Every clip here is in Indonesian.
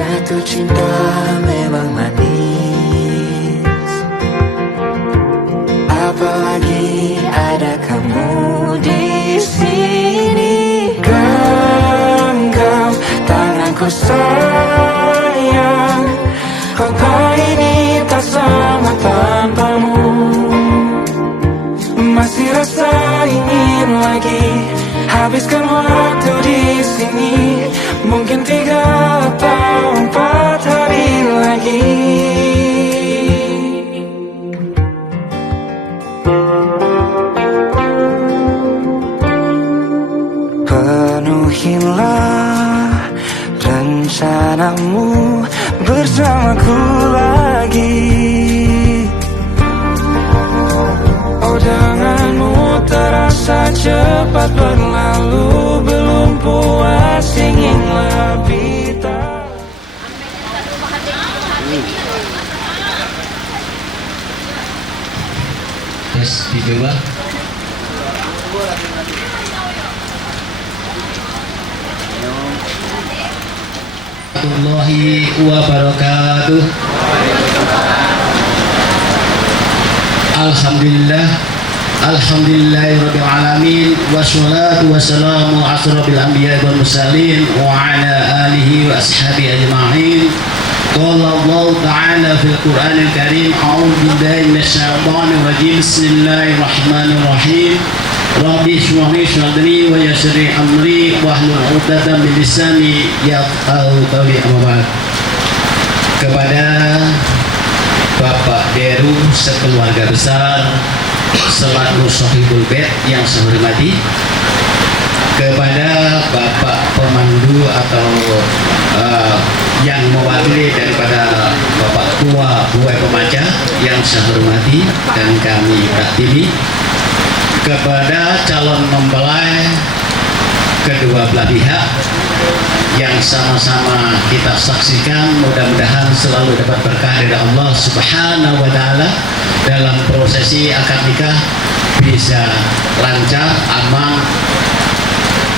Jatuh cinta memang manis, apalagi ada kamu di sini. Genggam tanganku sayang, apa ini tak sama tanpamu? Masih rasa ingin lagi habiskan waktu di sini. Mungkin 3 atau 4 hari lagi. Penuhilah rencanamu bersamaku lagi. Oh, denganmu terasa cepat berlalu, belum puas ingin lebih tahu. Terus dicoba. Warahmatullahi wabarakatuh. Alhamdulillah, alhamdulillahirabbil alamin, wassalatu wassalamu asrofil anbiya wal mursalin wa ala alihi wa ashabihi ajma'in. Qala Allah ta'ala fil Qur'anil Karim, a'udzu billahi minasyaitonir rajim. Bismillahirrahmanirrahim. Rabbi shrah li sadri wa yassir li amri wahlul 'uqdatam min lisani yafqahu qawli. Amma ba'd. Kepada Bapak Deru sekeluarga besar selaku Sohibul Bait yang saya hormati, kepada Bapak Pemandu atau yang mewakili daripada Bapak Tua Buai Pemaja yang saya hormati dan kami taktimi, kepada calon mempelai kedua belah pihak yang sama-sama kita saksikan, mudah-mudahan selalu dapat berkah dari Allah Subhanahu wa Ta'ala dalam prosesi akad nikah, bisa lancar, aman,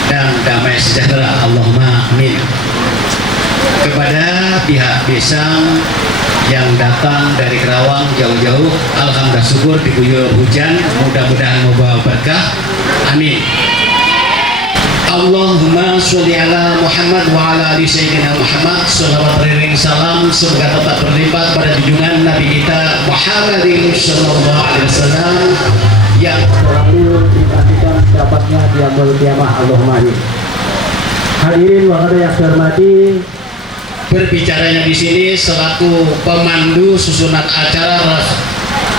dan damai sejahtera. Allahumma amin. Kepada pihak Besang yang datang dari Kerawang jauh-jauh, alhamdulillah syukur diguyur hujan, mudah-mudahan membawa berkah, amin. Allahumma sholli ala Muhammad wa ala ali sayyidina Muhammad. Shalawat beriring salam semoga tetap berlimpah pada junjungan Nabi kita Muhammadin sallallahu alaihi wasallam yang selalu dipastikan dapatnya di yaumul qiyamah. Allahumma amin. Hadirin wa hadirat yang saya hormati, berbicaranya di sini selaku pemandu susunan acara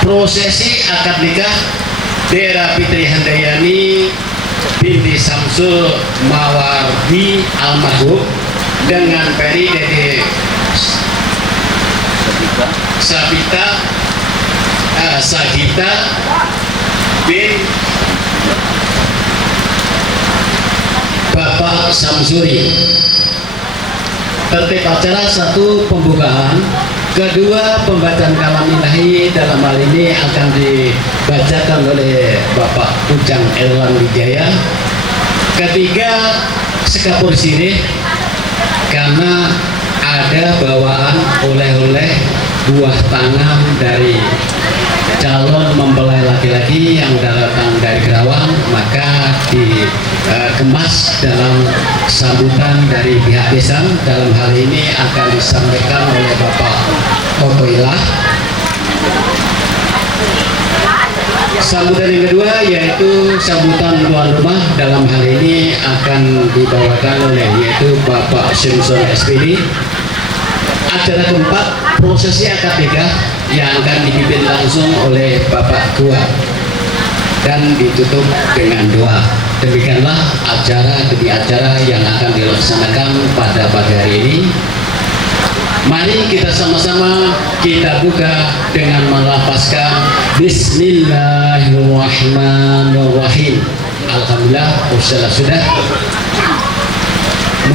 prosesi akad nikah Dera Fitri Handayani binti Samsul Mawardi almarhum dengan Peri Dede Sagita bin Bapak Samsuri. Tertib acara 1 pembukaan, 2 pembacaan kalam ilahi, dalam hal ini akan dibacakan oleh Bapak Ujang Elwan Wijaya, 3 sekapur sirih karena ada bawaan oleh-oleh buah tangan dari calon mempelai laki-laki yang datang dari Kerawang, maka dikemas dalam sambutan dari pihak Besang. Dalam hal ini akan disampaikan oleh Bapak Otoilah. Sambutan yang kedua yaitu sambutan tuan rumah, dalam hal ini akan dibawakan oleh yaitu Bapak Simpson SPD. Acara keempat, prosesi akad nikah yang akan dipimpin langsung oleh Bapak Tua dan ditutup dengan doa. Demikianlah acara demi acara yang akan dilaksanakan pada pagi hari ini. Mari kita sama-sama kita buka dengan melafazkan Bismillahirrahmanirrahim. Alhamdulillah, sudah.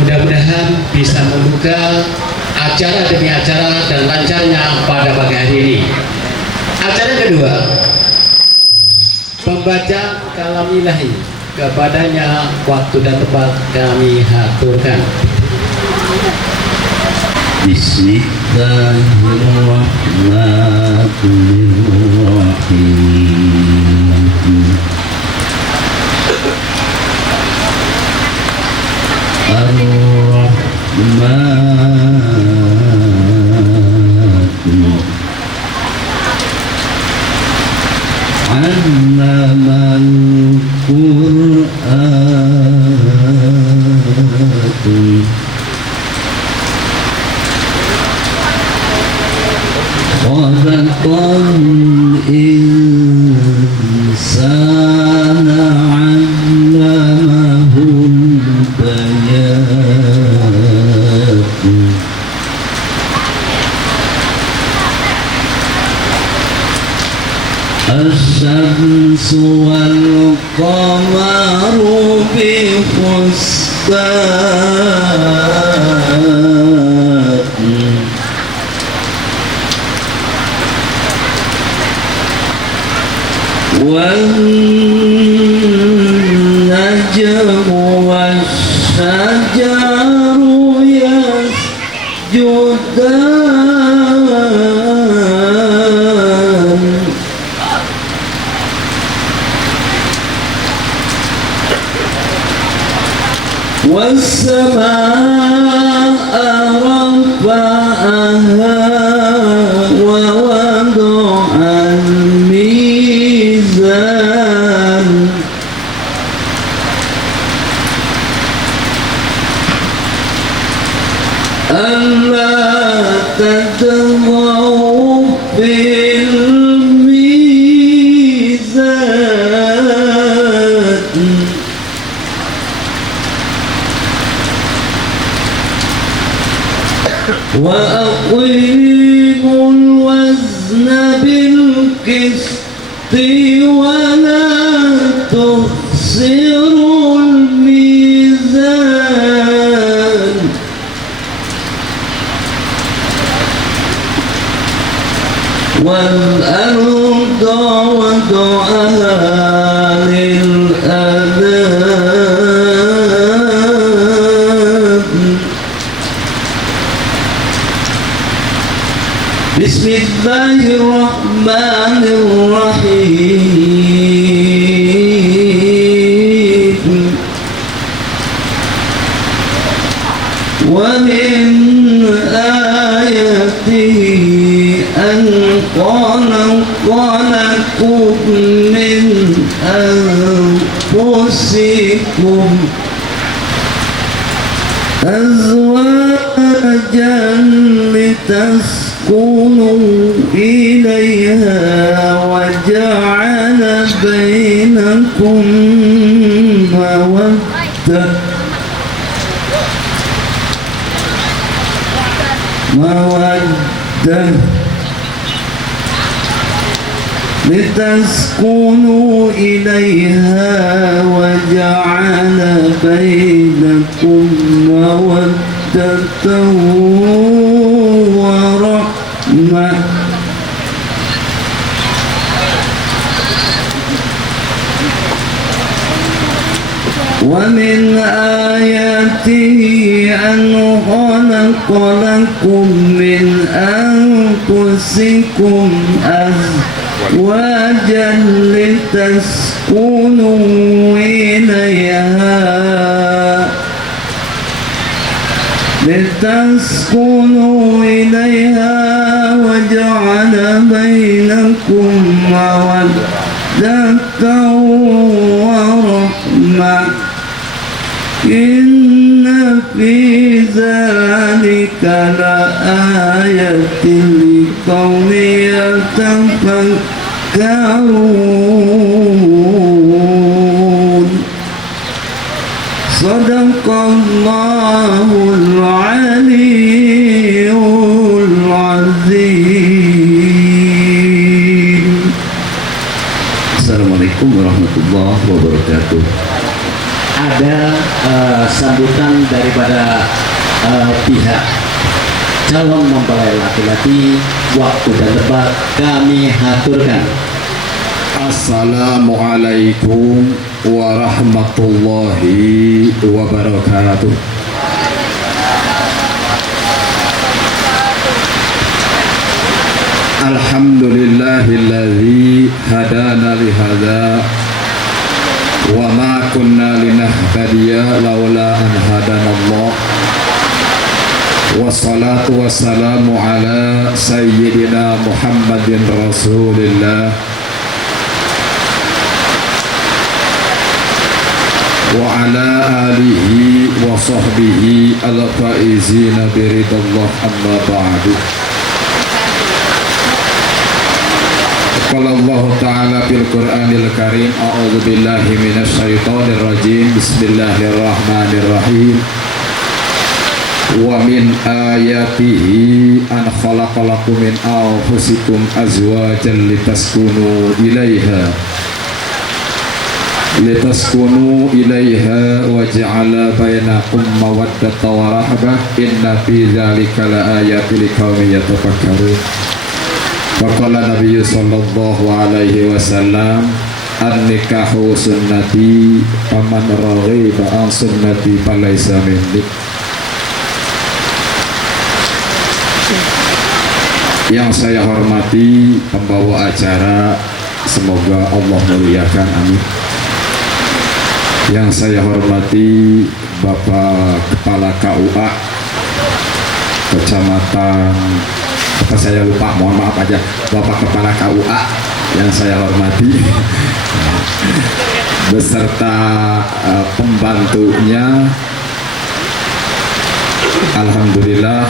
Mudah-mudahan bisa membuka acara demi acara dan lancarnya pada pagi hari ini. Acara kedua, pembaca kalam ilahi, kepadanya waktu dan tempat kami haturkan. Bismillahirrahmanirrahim. Ar-Rahman Allamal Qur'an Khalaqal insana 'allamahul bayan Asy-syamsu wal qamaru bi husban والنجم والشجر يسجدان والسماء رفعها ووضع الميزان ألا تطغوا في الميزان وأقيموا الوزن بالقسط ولا تخسروا الميزان والأرض وضعها للأنام بسم الله الرحمن الرحيم ومن آياته أن خلق لكم من أنفسكم أزواجا لتسكنوا إليها وجعل بينكم مودة لتسكنوا إليها وجعل بينكم مودة ورحمة ومن آياته أن خلق لكم من أنفسكم أزواجا لتسكنوا إليها وجعل بينكم مودة ورحمة إن في ذلك لآية لقوم يتفكرون صدق الله العلي العظيم. Assalamualaikum warahmatullahi wabarakatuh. Ada sambutan daripada pihak calon mempelai laki-laki. Waktu dan tempat kami haturkan. Assalamualaikum warahmatullahi wabarakatuh. Alhamdulillahilladzi hadana lihada wa ma kunna linahtadiya laula an hadanallah. Wassalatu wassalamu ala sayyidina Muhammadin Rasulillah wa ala alihi wa sahbihi al-faizina biridallah, amma ba'du. Qala Allah Ta'ala fil Qur'anil Karim, a'udzu billahi minasy syaithanir rajim. Bismillahirrahmanirrahim. Wa min ayatihi an khalaqalakum min anfusikum azwajan litaskunu ilaiha wa ja'ala bainakum mawaddatan wa rahmah, inna fi dzalika laayatin liqaumin yatafakkarun. Wa qala Nabi sallallahu alaihi wasallam, an-nikahu sunnati faman raghiba an sunnati falaysa minni. Yang saya hormati pembawa acara, semoga Allah muliakan, amin. Yang saya hormati Bapak Kepala KUA Kecamatan, apa saya lupa, mohon maaf aja, Bapak Kepala KUA yang saya hormati beserta pembantunya. Alhamdulillah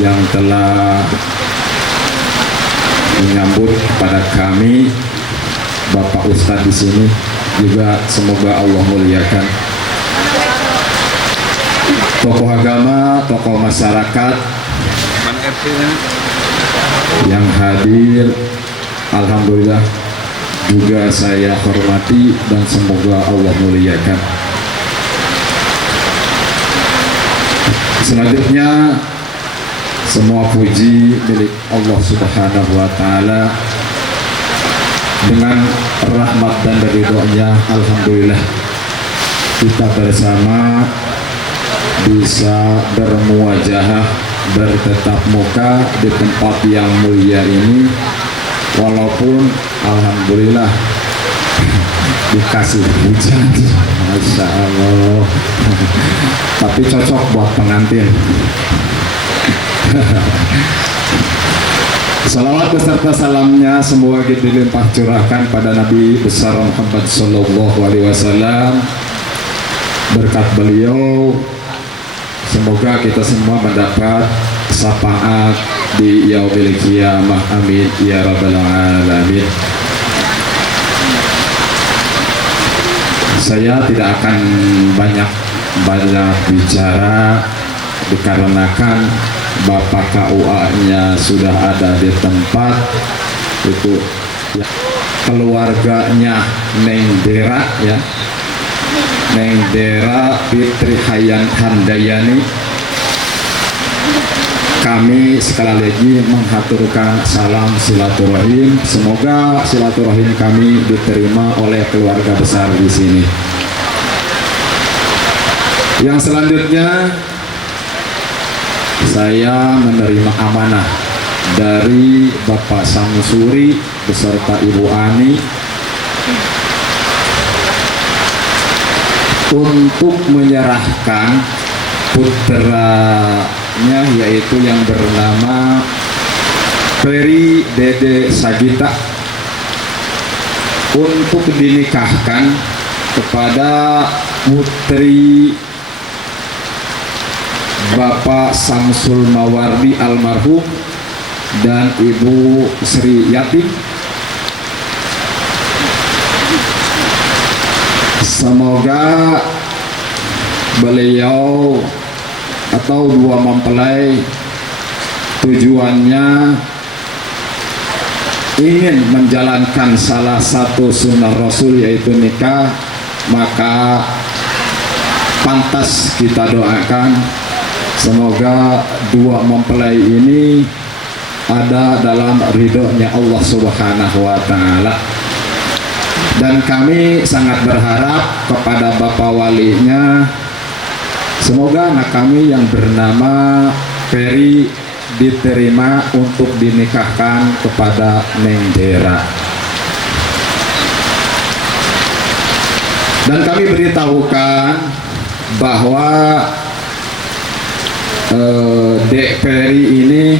yang telah menyambut kepada kami, Bapak Ustadz di sini juga, semoga Allah muliakan. Tokoh agama, tokoh masyarakat yang hadir, alhamdulillah juga saya hormati dan semoga Allah muliakan. Selanjutnya, semua puji milik Allah Subhanahu wa Ta'ala. Dengan rahmat dan ridhonya, alhamdulillah kita bersama bisa bermuwajahah, bertetap muka di tempat yang mulia ini, walaupun alhamdulillah dikasih hujan, masya Allah, tapi cocok buat pengantin. Salawat beserta salamnya semoga dilimpah curahkan pada Nabi besar Muhammad sallallahu alaihi wasallam. Berkat beliau semoga kita semua mendapat syafaat di yaumil qiyamah, amin ya rabbal alamin. Saya tidak akan banyak bicara dikarenakan Bapak KUA-nya sudah ada di tempat itu, ya. Keluarganya Neng Dera, ya, Neng Dera Fitri Hayan Handayani, kami sekali lagi menghaturkan salam silaturahim. Semoga silaturahim kami diterima oleh keluarga besar di sini. Yang selanjutnya, saya menerima amanah dari Bapak Samsuri beserta Ibu Ani untuk menyerahkan putranya, yaitu yang bernama Ferry Dede Sagita, untuk dinikahkan kepada putri Bapak Samsul Mawardi almarhum dan Ibu Sri Yatim. Semoga beliau atau dua mempelai tujuannya ingin menjalankan salah satu sunnah Rasul, yaitu nikah, maka pantas kita doakan semoga dua mempelai ini ada dalam ridhonya Allah Subhanahu wa Ta'ala. Dan kami sangat berharap kepada Bapak Walinya, semoga anak kami yang bernama Ferry diterima untuk dinikahkan kepada Neng Dera. Dan kami beritahukan bahwa Dek Peri ini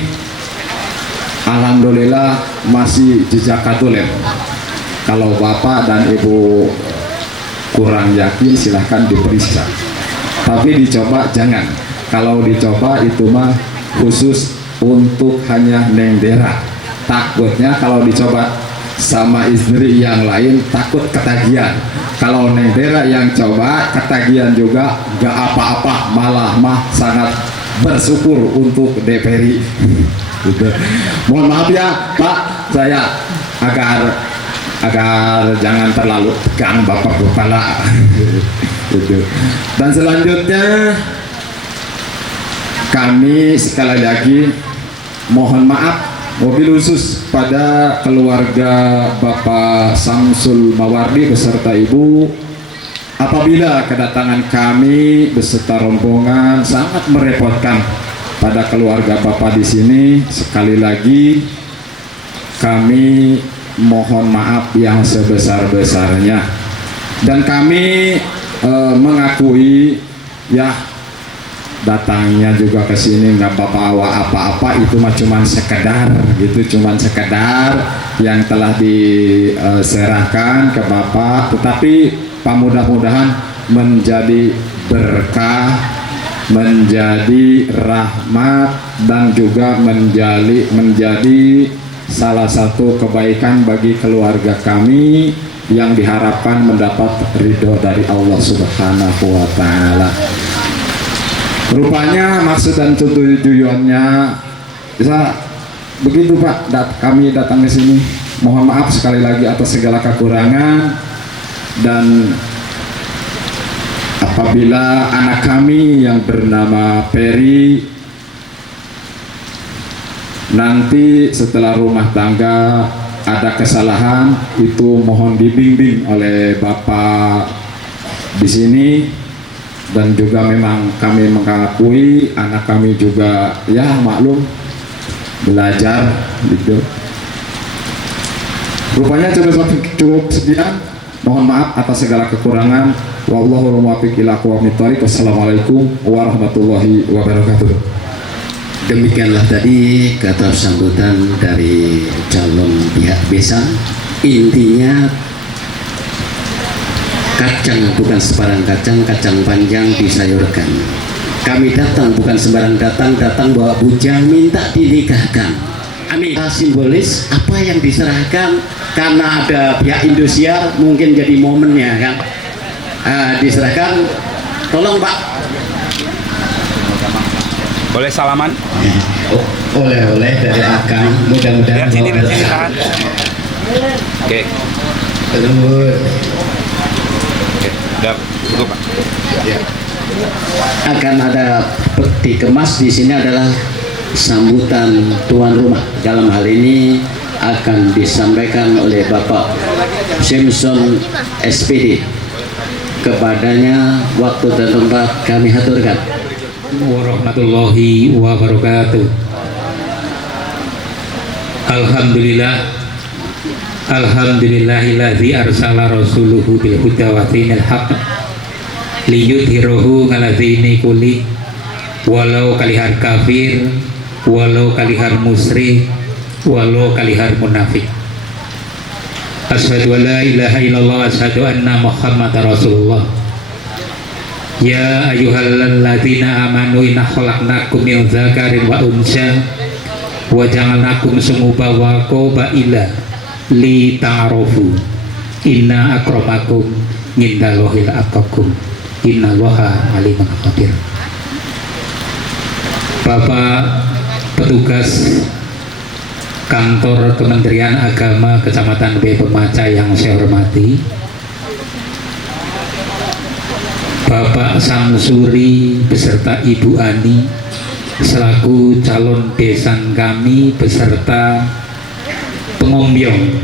alhamdulillah masih jejak Katolik. Kalau bapak dan ibu kurang yakin silahkan diperiksa, tapi dicoba jangan. Kalau dicoba itu mah khusus untuk hanya Neng Dera. Takutnya kalau dicoba sama istri yang lain takut ketagihan. Kalau Neng Dera yang coba ketagihan juga gak apa-apa, malah sangat bersyukur untuk DPRI. Gitu. Mohon maaf ya Pak, saya agar jangan terlalu tegang Bapak Kepala. Gitu. Dan selanjutnya kami sekali lagi mohon maaf mobil khusus pada keluarga Bapak Samsul Mawardi beserta Ibu apabila kedatangan kami beserta rombongan sangat merepotkan pada keluarga Bapak di sini. Sekali lagi kami mohon maaf yang sebesar-besarnya, dan kami mengakui ya datangnya juga ke sini nggak bawa apa-apa, itu mah cuman sekedar gitu, cuman sekedar yang telah diserahkan ke Bapak, tetapi mudah-mudahan menjadi berkah, menjadi rahmat, dan juga menjadi salah satu kebaikan bagi keluarga kami yang diharapkan mendapat ridho dari Allah Subhanahu wa Ta'ala. Rupanya maksud dan tujuannya bisa begitu Pak. Kami datang ke sini, mohon maaf sekali lagi atas segala kekurangan, dan apabila anak kami yang bernama Peri nanti setelah rumah tangga ada kesalahan, itu mohon dibimbing oleh Bapak di sini. Dan juga memang kami mengakui anak kami juga ya maklum belajar gitu. Rupanya cukup sekian. Mohon maaf atas segala kekurangan. Wallahul muwaffiq ila aqwamit thoriq. Wassalamualaikum warahmatullahi wabarakatuh. Demikianlah tadi kata sambutan dari calon pihak besan. Intinya kacang bukan sembarang kacang, kacang panjang disayurkan. Kami datang bukan sembarang datang bawa bujang minta dinikahkan. Amin. Simbolis apa yang diserahkan karena ada pihak Indosiar mungkin jadi momennya kan. Diserahkan, tolong Pak. Boleh salaman? Oleh dari Akang, mudah-mudahan. Lihat sini tahan. Oke. Udah cukup Pak. Ya. Akan ada dikemas di sini adalah sambutan tuan rumah. Dalam hal ini akan disampaikan oleh Bapak Simpson SPD. Kepadanya waktu dan tempat kami haturkan. Warahmatullahi wabarakatuh. Alhamdulillah. Alhamdulillahilladzi arsala rasuluhu bil huda wa dinil haqq liyudhhirahu 'ala dini kulli walau kalihar kafir walau kalihar musyrik walau kalihar munafik. Asyhadu an la ilaha illallah asyhadu anna muhammadar rasulullah. Ya ayyuhalladzina amanu inna khalaqnakum min dzakarin wa unsa wa ja'alnakum sumuba wa qabaila li ta'arofu inna akramakum indalohil atqakum innallaha alimun khabir. Bapak petugas kantor Kementerian Agama Kecamatan B Pemaca yang saya hormati, Bapak Samsuri beserta Ibu Ani selaku calon besan kami beserta pengombyong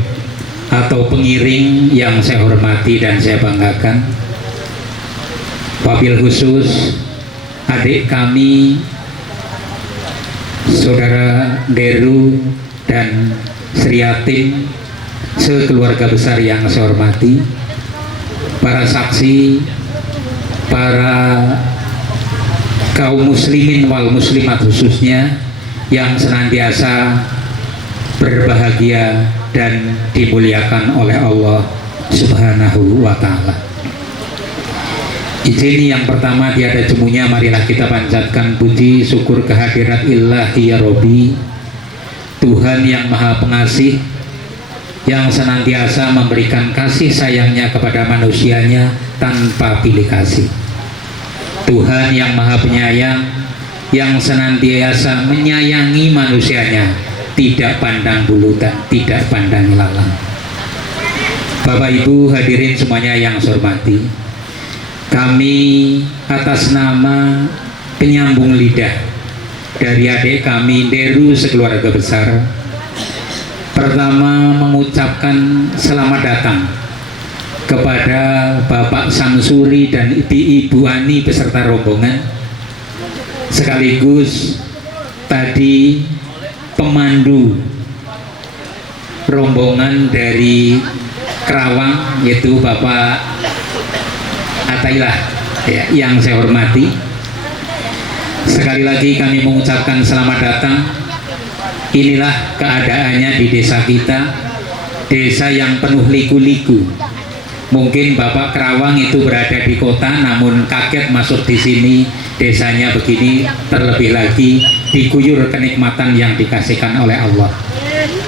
atau pengiring yang saya hormati dan saya banggakan. Wabil khusus adik kami Saudara Deru dan Sri Atim, sekeluarga besar yang saya hormati, para saksi, para kaum muslimin wal muslimat khususnya yang senantiasa berbahagia dan dimuliakan oleh Allah Subhanahu wa Ta'ala. Izin yang pertama tiada jemunya, marilah kita panjatkan puji syukur kehadirat Ilahi ya Robbi, Tuhan yang Maha Pengasih, yang senantiasa memberikan kasih sayangnya kepada manusianya tanpa pilih kasih. Tuhan yang Maha Penyayang, yang senantiasa menyayangi manusianya, tidak pandang bulu dan tidak pandang ilalang. Bapak Ibu hadirin semuanya yang saya hormati, kami atas nama penyambung lidah dari adik kami Deru sekeluarga besar, pertama mengucapkan selamat datang kepada Bapak Samsuri dan Ibu Ani beserta rombongan, sekaligus tadi pemandu rombongan dari Kerawang, yaitu Bapak Atailah ya, yang saya hormati. Sekali lagi kami mengucapkan selamat datang. Inilah keadaannya di desa kita, desa yang penuh liku-liku. Mungkin Bapak Kerawang itu berada di kota, namun kaget masuk di sini, desanya begini, terlebih lagi diguyur kenikmatan yang dikasihkan oleh Allah,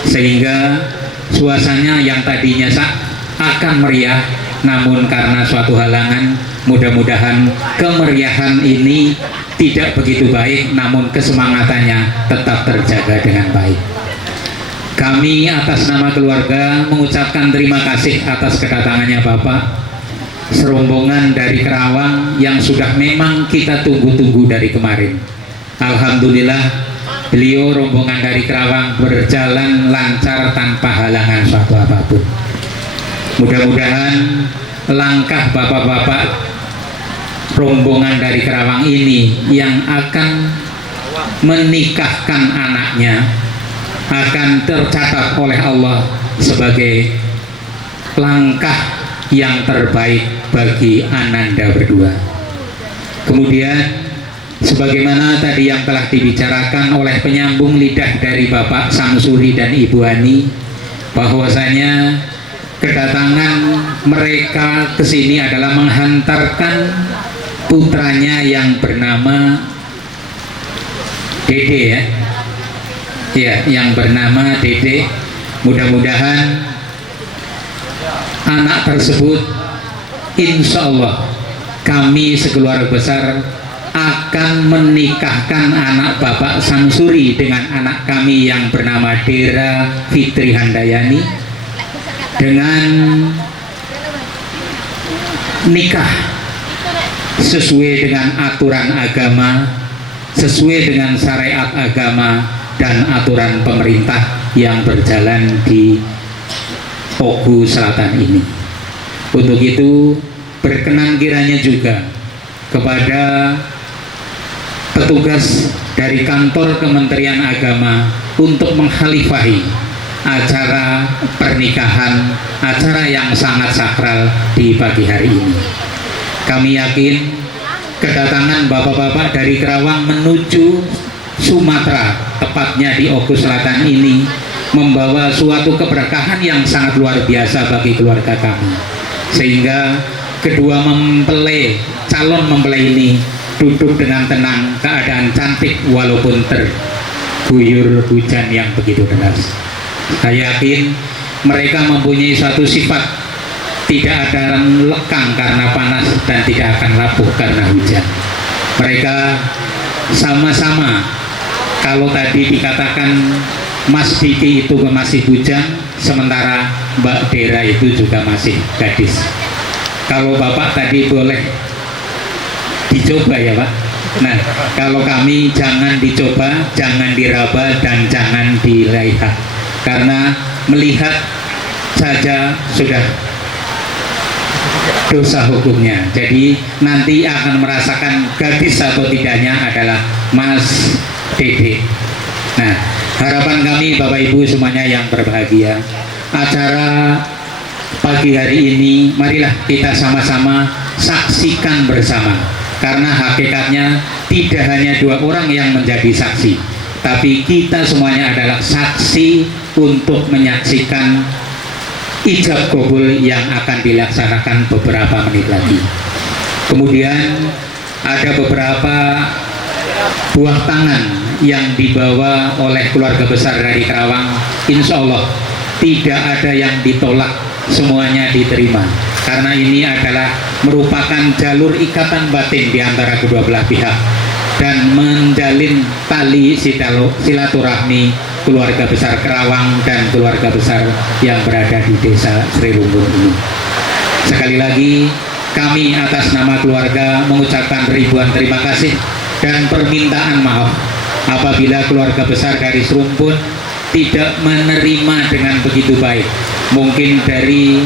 sehingga suasananya yang tadinya akan meriah, namun karena suatu halangan, mudah-mudahan kemeriahan ini tidak begitu baik, namun kesemangatannya tetap terjaga dengan baik. Kami atas nama keluarga mengucapkan terima kasih atas kedatangannya Bapak, serombongan dari Kerawang yang sudah memang kita tunggu-tunggu dari kemarin. Alhamdulillah, beliau rombongan dari Kerawang berjalan lancar tanpa halangan suatu apapun. Mudah-mudahan langkah bapak-bapak rombongan dari Kerawang ini yang akan menikahkan anaknya akan tercatat oleh Allah sebagai langkah yang terbaik bagi Ananda berdua. Kemudian sebagaimana tadi yang telah dibicarakan oleh penyambung lidah dari Bapak Samsuri dan Ibu Ani, bahwasanya kedatangan mereka ke sini adalah menghantarkan putranya yang bernama Dede ya. Ya, yang bernama Dede. Mudah-mudahan anak tersebut insya Allah kami sekeluarga besar akan menikahkan anak Bapak Samsuri dengan anak kami yang bernama Dera Fitri Handayani dengan nikah sesuai dengan aturan agama, sesuai dengan syariat agama dan aturan pemerintah yang berjalan di Ogu Selatan ini. Untuk itu berkenan kiranya juga kepada petugas dari kantor Kementerian Agama untuk menghalifahi acara pernikahan, acara yang sangat sakral di pagi hari ini. Kami yakin kedatangan bapak-bapak dari Kerawang menuju Sumatera, tepatnya di Ogu Selatan ini, membawa suatu keberkahan yang sangat luar biasa bagi keluarga kami, sehingga kedua mempelai, calon mempelai ini duduk dengan tenang, keadaan cantik walaupun terguyur hujan yang begitu deras. Saya yakin mereka mempunyai suatu sifat tidak ada lekang karena panas dan tidak akan rapuh karena hujan. Mereka sama-sama, kalau tadi dikatakan Mas Diki itu masih bujang, sementara Mbak Dera itu juga masih gadis. Kalau Bapak tadi boleh dicoba ya Pak. Nah, kalau kami jangan dicoba, jangan diraba, dan jangan dilihat, karena melihat saja sudah dosa hukumnya. Jadi nanti akan merasakan gadis atau tidaknya adalah Mas Dede. Nah, harapan kami Bapak Ibu semuanya yang berbahagia, acara pagi hari ini marilah kita sama-sama saksikan bersama, karena hakikatnya tidak hanya 2 orang yang menjadi saksi, tapi kita semuanya adalah saksi untuk menyaksikan ijab kabul yang akan dilaksanakan beberapa menit lagi. Kemudian ada beberapa buah tangan yang dibawa oleh keluarga besar dari Karawang. Insya Allah tidak ada yang ditolak, semuanya diterima, karena ini adalah merupakan jalur ikatan batin di antara kedua belah pihak dan menjalin tali silaturahmi keluarga besar Karawang dan keluarga besar yang berada di desa Sri Lumbung ini. Sekali lagi kami atas nama keluarga mengucapkan ribuan terima kasih dan permintaan maaf apabila keluarga besar dari Serumpun tidak menerima dengan begitu baik. Mungkin dari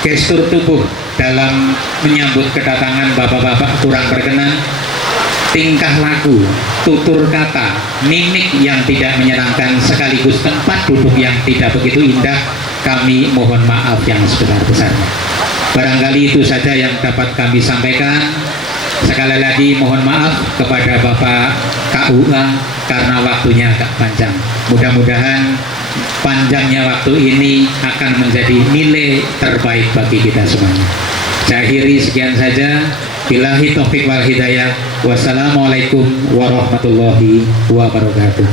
gestur tubuh dalam menyambut kedatangan bapak-bapak kurang berkenan, tingkah laku, tutur kata, mimik yang tidak menyenangkan, sekaligus tempat duduk yang tidak begitu indah, kami mohon maaf yang sebesar-besarnya. Barangkali itu saja yang dapat kami sampaikan. Sekali lagi mohon maaf kepada Bapak KUA karena waktunya agak panjang. Mudah-mudahan panjangnya waktu ini akan menjadi nilai terbaik bagi kita semuanya. Saya akhiri sekian saja. Billahi taufiq wal hidayah. Wassalamualaikum warahmatullahi wabarakatuh.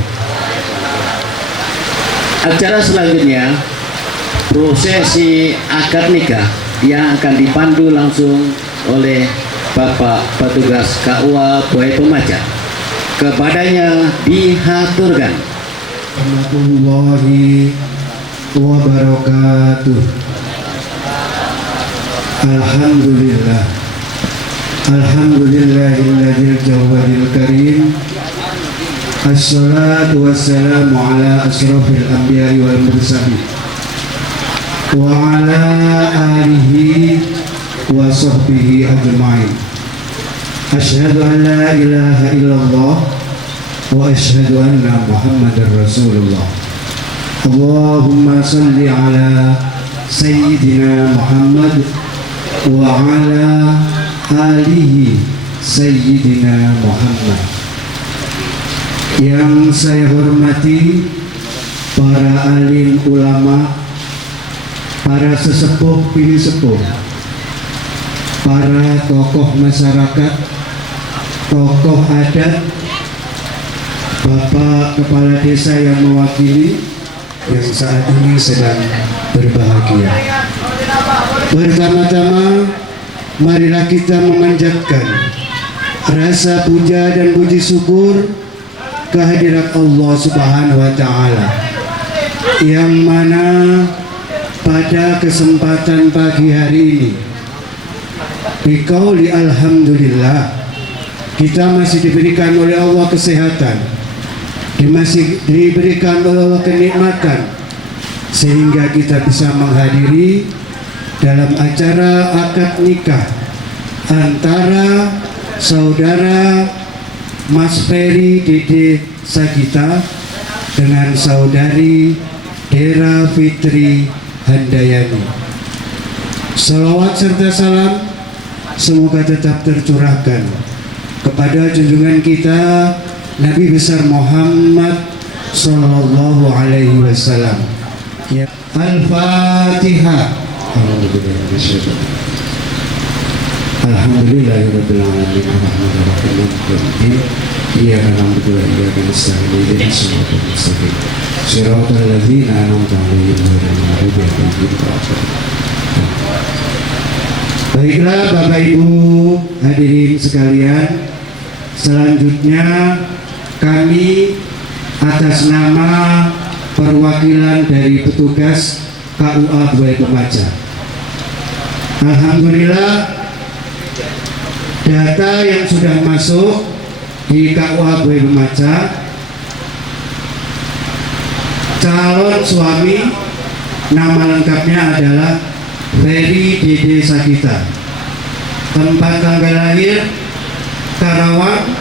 Acara selanjutnya prosesi akad nikah yang akan dipandu langsung oleh Bapak petugas KUA Buai Pemaja. Kepadanya dihaturkan. Warahmatullahi wabarakatuh. Alhamdulillah. Alhamdulillahilladzil jawadil karim. Assalatu wassalamu ala asrafil anbiya'i wal mursalin wa ala alihi wa sahbihi ajma'in. Asyhadu an la ilaha illallah wa asyhadu anna Muhammadar Rasulullah. Allahumma salli ala Sayyidina Muhammad wa ala alihi Sayyidina Muhammad. Yang saya hormati para alim ulama, para sesepuh pilih sepuh, para tokoh masyarakat, tokoh adat, Bapak Kepala Desa yang mewakili yang saat ini sedang berbahagia. Pertama-tama marilah kita memanjatkan rasa puja dan puji syukur kehadirat Allah Subhanahu wa Ta'ala, yang mana pada kesempatan pagi hari ini biqauli alhamdulillah kita masih diberikan oleh Allah kesehatan, masih diberikan oleh Allah kenikmatan, sehingga kita bisa menghadiri dalam acara akad nikah antara saudara Mas Ferry Dede Sagita dengan saudari Dera Fitri Handayani. Salawat serta salam semoga tetap tercurahkan kepada junjungan kita Nabi besar Muhammad sallallahu alaihi wasallam. Ya. Al-Fatihah. Alhamdulillahirabbil alamin arrahmanir rahim maliki yaumiddin iyyaka na'budu wa iyyaka nasta'in ihdinas siratal mustaqim siratal ladzina an'amta 'alaihim ghairil maghdubi 'alaihim waladdallin. Baiklah Bapak Ibu hadirin sekalian, selanjutnya kami atas nama perwakilan dari petugas KUA Buai Pemaja, alhamdulillah data yang sudah masuk di KUA Buai Pemaja, calon suami nama lengkapnya adalah Ferry Dede Sagita, tempat tanggal lahir Karawang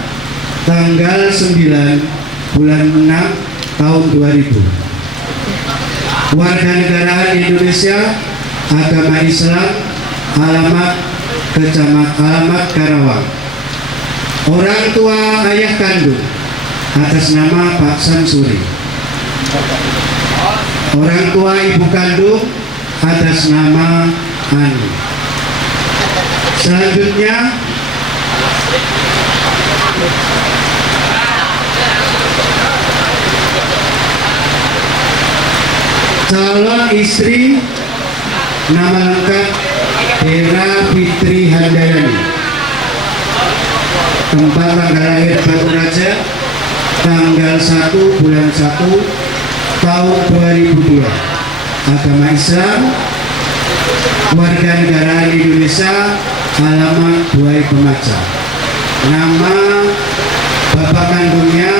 tanggal 9 bulan 6 tahun 2000. Warganegaraan Indonesia, agama Islam, alamat Karawang. Orang tua ayah kandung atas nama Pak Samsuri. Orang tua ibu kandung atas nama Ani. Selanjutnya calon istri nama lengkap Hera Fitri Handayani. Tempat tanggal lahir Batu Raja tanggal 1 bulan 1 tahun 2002. Agama Islam, warga negara Indonesia, alamat Buai Pemaca. Nama bapak kandungnya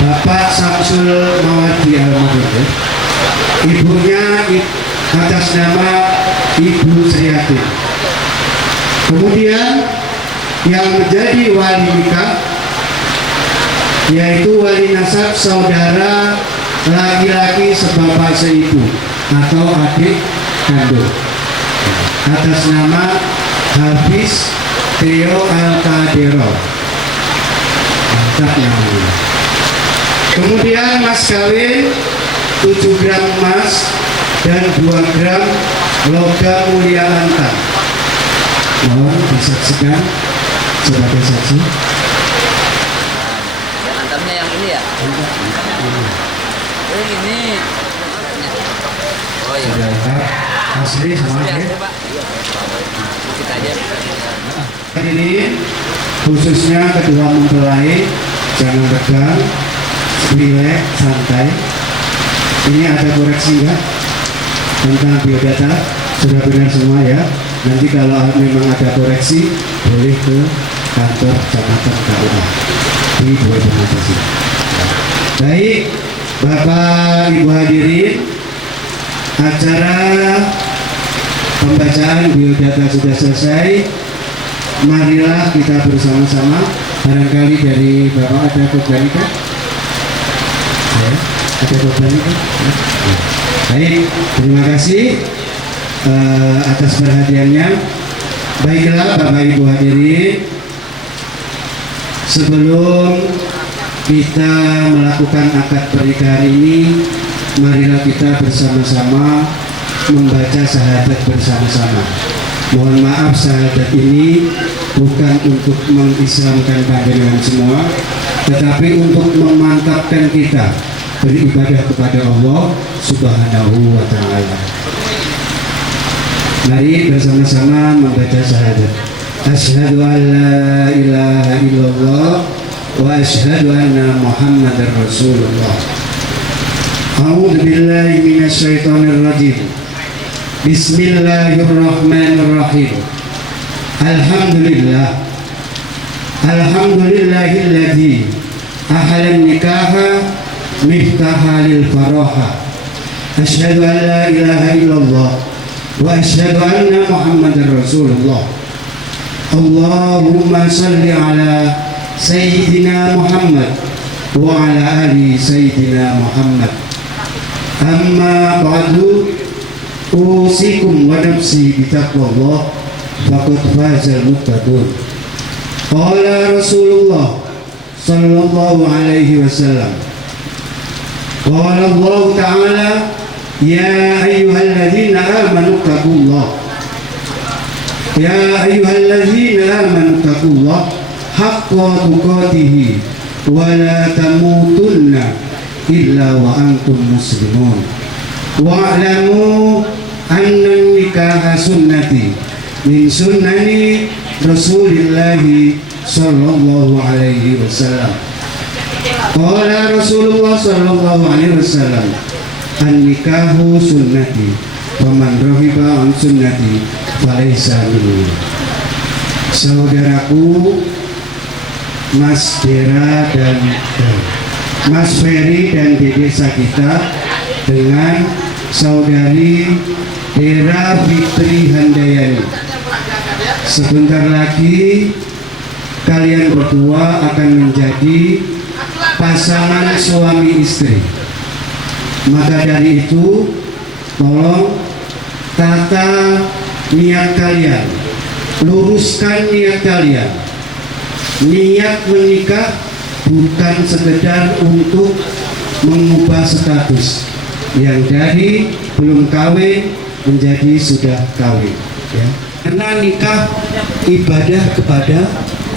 Bapak Samsul Mawardi Almarhum. Ibunya atas nama Ibu Sriati. Kemudian yang menjadi wali nikah yaitu wali nasab saudara laki-laki sebapak seibu atau adik kandung atas nama Hafiz Theo Al-Qadero. Mantap namanya. Kemudian mas kawin 7 gram emas dan 2 gram logam mulia lantan. Mohon disaksikan sebagai saksi. Lantarnya yang ini ya? Oh ini. Oh iya. Sudah lengkap, asli semuanya. Pak. Kita aja. Hadirin, khususnya kedua mempelai, jangan tegang, relax, santai. Ini ada koreksi nggak tentang biodata? Sudah benar semua ya. Nanti kalau memang ada koreksi, boleh ke kantor Kecamatan KUA di Buai Pemaca. Baik, Bapak Ibu hadirin, acara pembacaan biodata sudah selesai. Marilah kita bersama-sama. Barangkali dari Bapak ada koganika? Ya, ada koganika? Ya. Baik, terima kasih atas perhatiannya. Baiklah Bapak Ibu hadirin, sebelum kita melakukan akad pernikahan ini, marilah kita bersama-sama membaca syahadat bersama-sama. Mohon maaf, syahadat ini bukan untuk mengislamkan panjenengan semua, tetapi untuk memantapkan kita beribadah kepada Allah Subhanahu wa Ta'ala. Mari bersama-sama membaca syahadat. Asyhadu an la ilaha illallah wa asyhadu anna Muhammadar Rasulullah. A'udzu billahi minasy syaithanir rajim. Bismillahirrahmanirrahim. Alhamdulillah. Alhamdulillahilladzi ahalan nikaha miftaha lil faraha. Asyhadu an la ilaha illallah wa asyhadu anna Muhammadar Rasulullah. Allahumma salli ala Sayyidina Muhammad wa ala ali Sayyidina Muhammad. Amma ba'du, usikum wa nafsi bitaqwallah, faqad fazal muttaqun. Qala Rasulullah sallallahu alaihi wasallam, qala Allah ta'ala, ya ayyuhalladzina amanu taqullah, ya ayyuhalladzina amanu taqullah haqqa tuqatih wa la tamutunna illa wa antum muslimun. Wa'lamu anna nikaha sunnati min sunnani Rasulillahi sallallahu alaihi wasallam. Qala Rasulullah sallallahu alaihi wasallam, an-nikahu sunnati wa man raghiba an sunnati falaysa minni. Saudaraku Mas Dera dan Mas Ferry dan di desa kita dengan saudari Hera Fitri Handayani, sebentar lagi kalian berdua akan menjadi pasangan suami istri. Maka dari itu tolong tata niat kalian, luruskan niat kalian. Niat menikah bukan sekedar untuk mengubah status yang dari belum kawin menjadi sudah kawin, ya. Karena nikah ibadah kepada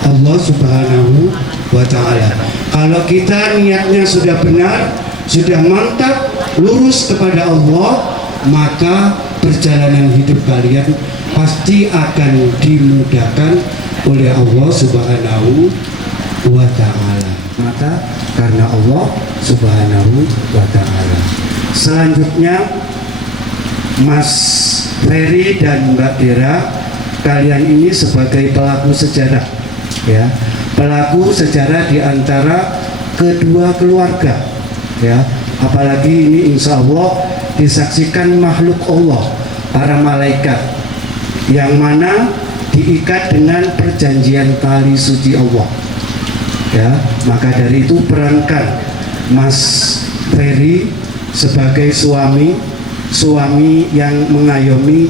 Allah Subhanahu wa Ta'ala. Kalau kita niatnya sudah benar, sudah mantap, lurus kepada Allah, maka perjalanan hidup kalian pasti akan dimudahkan oleh Allah Subhanahu wa Ta'ala. Maka karena Allah Subhanahu wa Ta'ala. Selanjutnya, Mas Ferry dan Mbak Dera, kalian ini sebagai pelaku sejarah, ya, pelaku sejarah di antara kedua keluarga, ya. Apalagi ini insya Allah disaksikan makhluk Allah, para malaikat, yang mana diikat dengan perjanjian tali suci Allah, ya. Maka dari itu perankan Mas Ferry sebagai suami yang mengayomi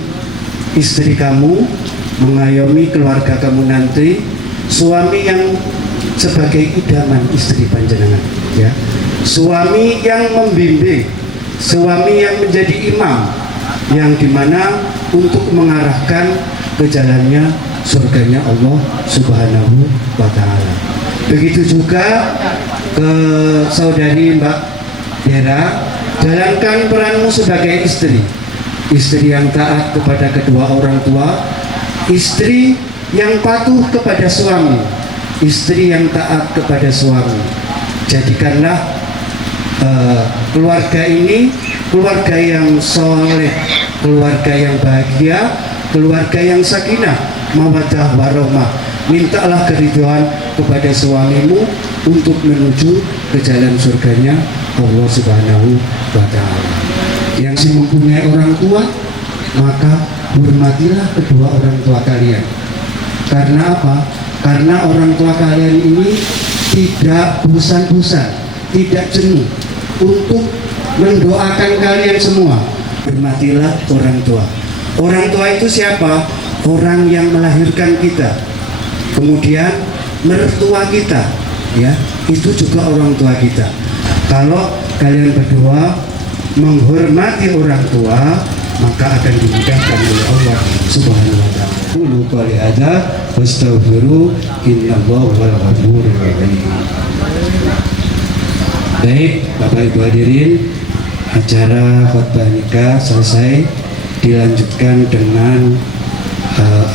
istri kamu, mengayomi keluarga kamu nanti, suami yang sebagai idaman istri panjenengan, ya, suami yang membimbing, suami yang menjadi imam, yang dimana untuk mengarahkan ke jalannya surganya Allah Subhanahu wa Ta'ala. Begitu juga ke saudari Mbak Dera, jalankan peranmu sebagai istri, istri yang taat kepada kedua orang tua, istri yang patuh kepada suami, istri yang taat kepada suami. Jadikanlah keluarga ini keluarga yang soleh, keluarga yang bahagia, keluarga yang sakinah, mawaddah warahmah. Mintalah keridhaan kepada suamimu untuk menuju ke jalan surganya Allah Subhanahu wa Ta'ala. Yang mempunyai orang tua, maka hormatilah kedua orang tua kalian. Karena apa? Karena orang tua kalian ini tidak bosan-bosan, tidak jenuh untuk mendoakan kalian semua. Hormatilah orang tua. Orang tua itu siapa? Orang yang melahirkan kita, kemudian mertua kita, ya, itu juga orang tua kita. Kalau kalian berdua menghormati orang tua, maka akan dimudahkan oleh Allah Subhanahu wa Ta'ala. Qulu qali hadza wastaghfiru innallaha huwal ghafurur rahim. Baik, Bapak Ibu hadirin, acara khutbah nikah selesai, dilanjutkan dengan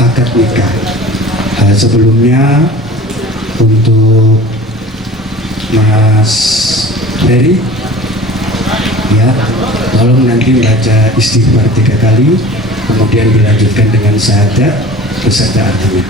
akad nikah. Sebelumnya untuk Mas Ferry, ya, tolong nanti baca istighfar 3 kali, kemudian dilanjutkan dengan syahadat beserta artinya.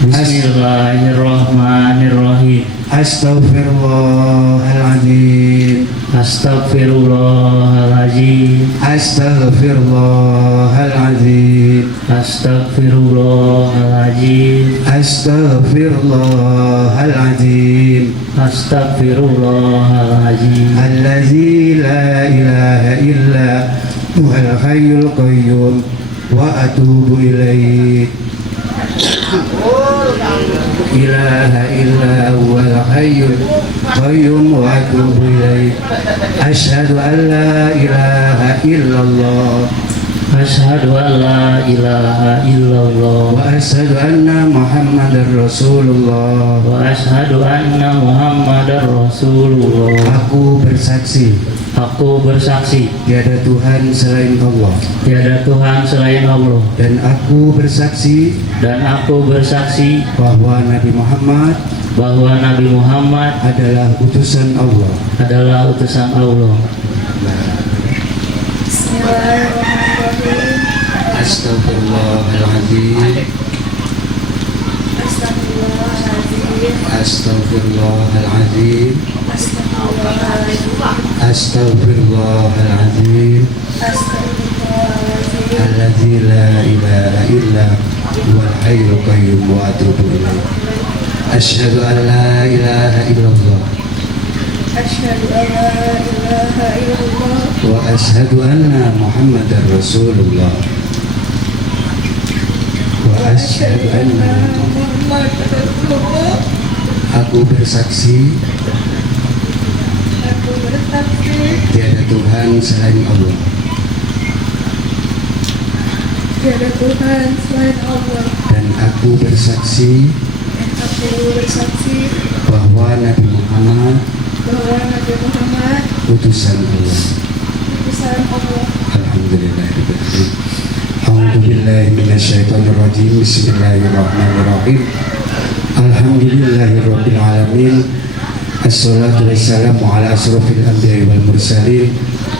Bismillahirrahmanirrahim. Astaghfirullahaladzim. Astaghfirullahaladzim. Astaghfirullahaladzim. Astaghfirullahaladzim. Astaghfirullahaladzim. Astaghfirullahaladzim. Allazi la ilaha illa huwal hayyul qayyum wa atubu ilaih. Ilaha illa huwal hayyul qayyum wa atubu ilaih. Asyhadu an la ilaha illallah. Asyhadu an la ilaha illallah. Wa asyhadu anna Muhammadar Rasulullah. Wa asyhadu anna Muhammadar Rasulullah. Aku bersaksi, Aku bersaksi tiada Tuhan selain Allah. tiada Tuhan selain Allah, Dan aku bersaksi dan aku bersaksi bahwa Nabi Muhammad bahwa Nabi Muhammad adalah utusan Allah. adalah utusan Allah. Astaghfirullahaladzim. Astaghfirullahaladzim. Astaghfirullahaladzim. Alladzi la ilaha illa huwal hayyul qayyum wa atubu ilaih. أشهد أن لا إله إلا الله أشهد أن لا إله إلا الله وأشهد أن محمدا رسول الله وأشهد أن محمد رسول الله. aku bersaksi Aku bersaksi tiada Tuhan selain Allah tiada Tuhan selain Allah, dan aku bersaksi dan aku bersaksi bahwa Nabi Muhammad bahwa Nabi Muhammad utusan Allah. utusan Allah. Alhamdulillahirrahmanirrahim. A'udzubillahi minasyaitonirrajim. Bismillahirrahmanirrahim. Alhamdulillahirabbil alamin. Assalatu wassalamu ala asrofil anbiya'i wal mursalin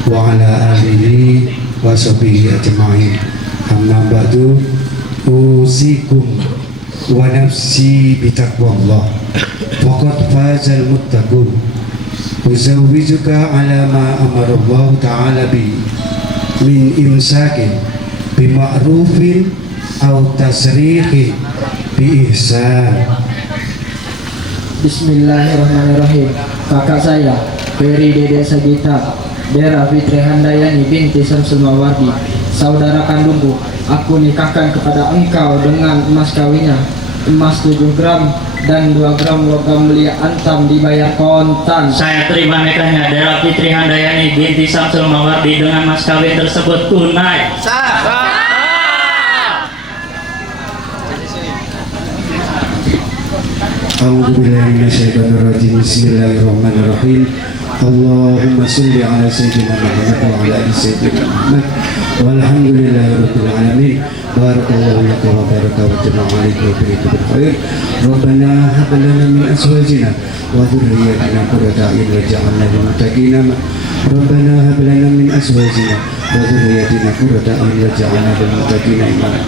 wa ala alihi wa sahbihi ajma'in. Amma ba'du, usikum wa nafsi bitaqwallah. Faqad fazal muttaqun. Uzawwijuka ala ma amara Allah ta'ala bi min imsakin bima'rufin aw tasrihin bi ihsan. Bismillahirrahmanirrahim. Kakak saya, Ferry Dede Sagita, Dera Fitri Handayani binti Samsul Mawardi, saudara kandungku, aku nikahkan kepada engkau dengan emas kawinnya, emas 7 gram dan 2 gram logam mulia antam dibayar kontan. Saya terima nikahnya Dera Fitri Handayani binti Samsul Mawardi dengan mas kawin tersebut tunai. A'udzubillahi minasyaitonirrajim. Bismillahirrahmanirrahim. Allahumma shalli ala sayyidina Muhammad wa ala ali sayyidina Muhammad. Walhamdulillahirabbil alamin. Barakallahu laka wa baraka wa jama'a alayka wa baraka bil khair. Rabbana hab lana min azwajina wa dhurriyyatina qurrata a'yun waj'alna lil muttaqina imama. Rabbana hab lana min azwajina wa dhurriyyatina qurrata a'yun waj'alna lil muttaqina imama.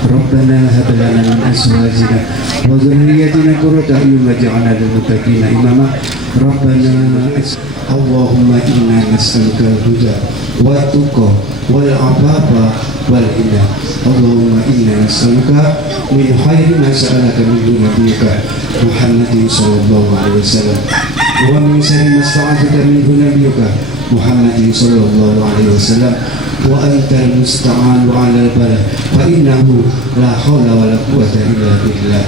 Rabbana hab lana min azwajina wa dhurriyyatina qurrata a'yun waj'alna lil muttaqina imama. Rabbana Allahumma inna nas'aluka al-huda wa tuqa wal afafa wal ghina. Allahumma inna nas'aluka min khairi ma sa'alaka min nabiyyika Muhammadin sallallahu alaihi wasallam wa min sharri ma sta'adaka min nabiyyika Muhammadin sallallahu alaihi wasallam wa antal musta'an wa 'alal bala fa innahu la haula wa la quwwata illa billah.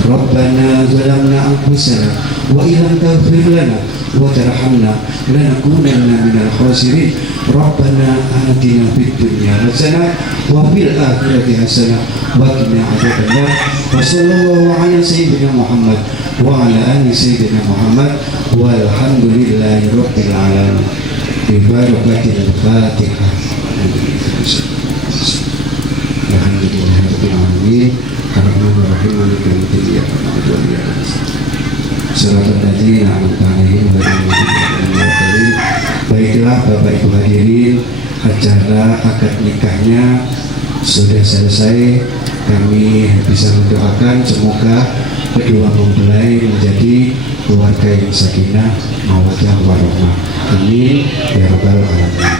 Rabbana zalamna anfusana wa illam taghfir lana wa tarhamna lanakunanna minal khasirin. Rabbana atina fid dunya hasanah wa fil akhirati hasanah wa qina adzabannar. Wa sallallahu ala sayyidina Muhammad wa ala ali sayyidina Muhammad walhamdulillahi rabbil alamin. Bi barakatil Fatihah. Alhamdulillahi rabbil alamin. Ar-Rahmanir-Rahim. Maliki yaumiddin. Iyyaka na'budu wa iyyaka nasta'in. Shiratal ladzina an'amta 'alaihim ghairil maghdubi 'alaihim waladdallin. Baiklah Bapak Ibu hadirin, acara akad nikahnya sudah selesai. Kami bisa mendoakan semoga kedua mempelai menjadi keluarga yang sakinah, mawaddah warahmah. Amin ya rabbal alamin.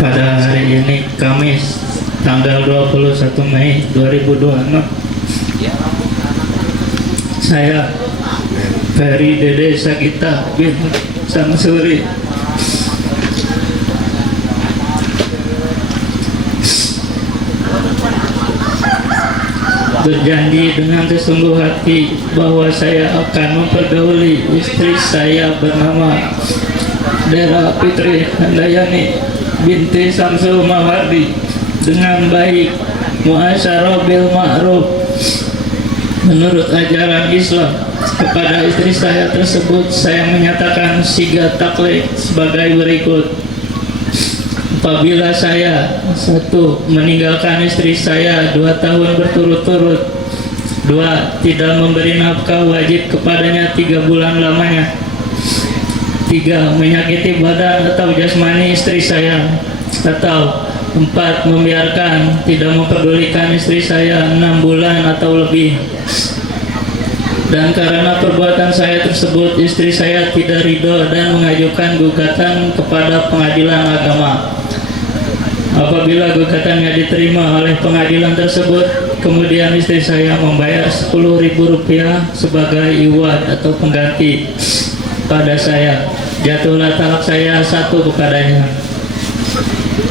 Pada hari ini Kamis tanggal 21 Mei 2026, saya Ferry Dede Sagita bin Samsuri berjanji dengan sesungguh hati bahwa saya akan mempergauli istri saya bernama Dera Fitri Handayani binti Samsul Mawardi dengan baik, muasyarah bil ma'ruf menurut ajaran Islam. Kepada istri saya tersebut saya menyatakan sigat taklid sebagai berikut. apabila saya 1. meninggalkan istri saya 2 tahun berturut-turut, 2. tidak memberi nafkah wajib kepadanya 3 bulan lamanya, 3. menyakiti badan atau jasmani istri saya, atau 4. membiarkan tidak memperdulikan istri saya 6 bulan atau lebih. Dan karena perbuatan saya tersebut, istri saya tidak ridho dan mengajukan gugatan kepada pengadilan agama. Apabila gugatannya diterima oleh pengadilan tersebut, kemudian istri saya membayar Rp10.000 sebagai iwad atau pengganti pada saya. Jatuhlah talak saya 1 kepadanya.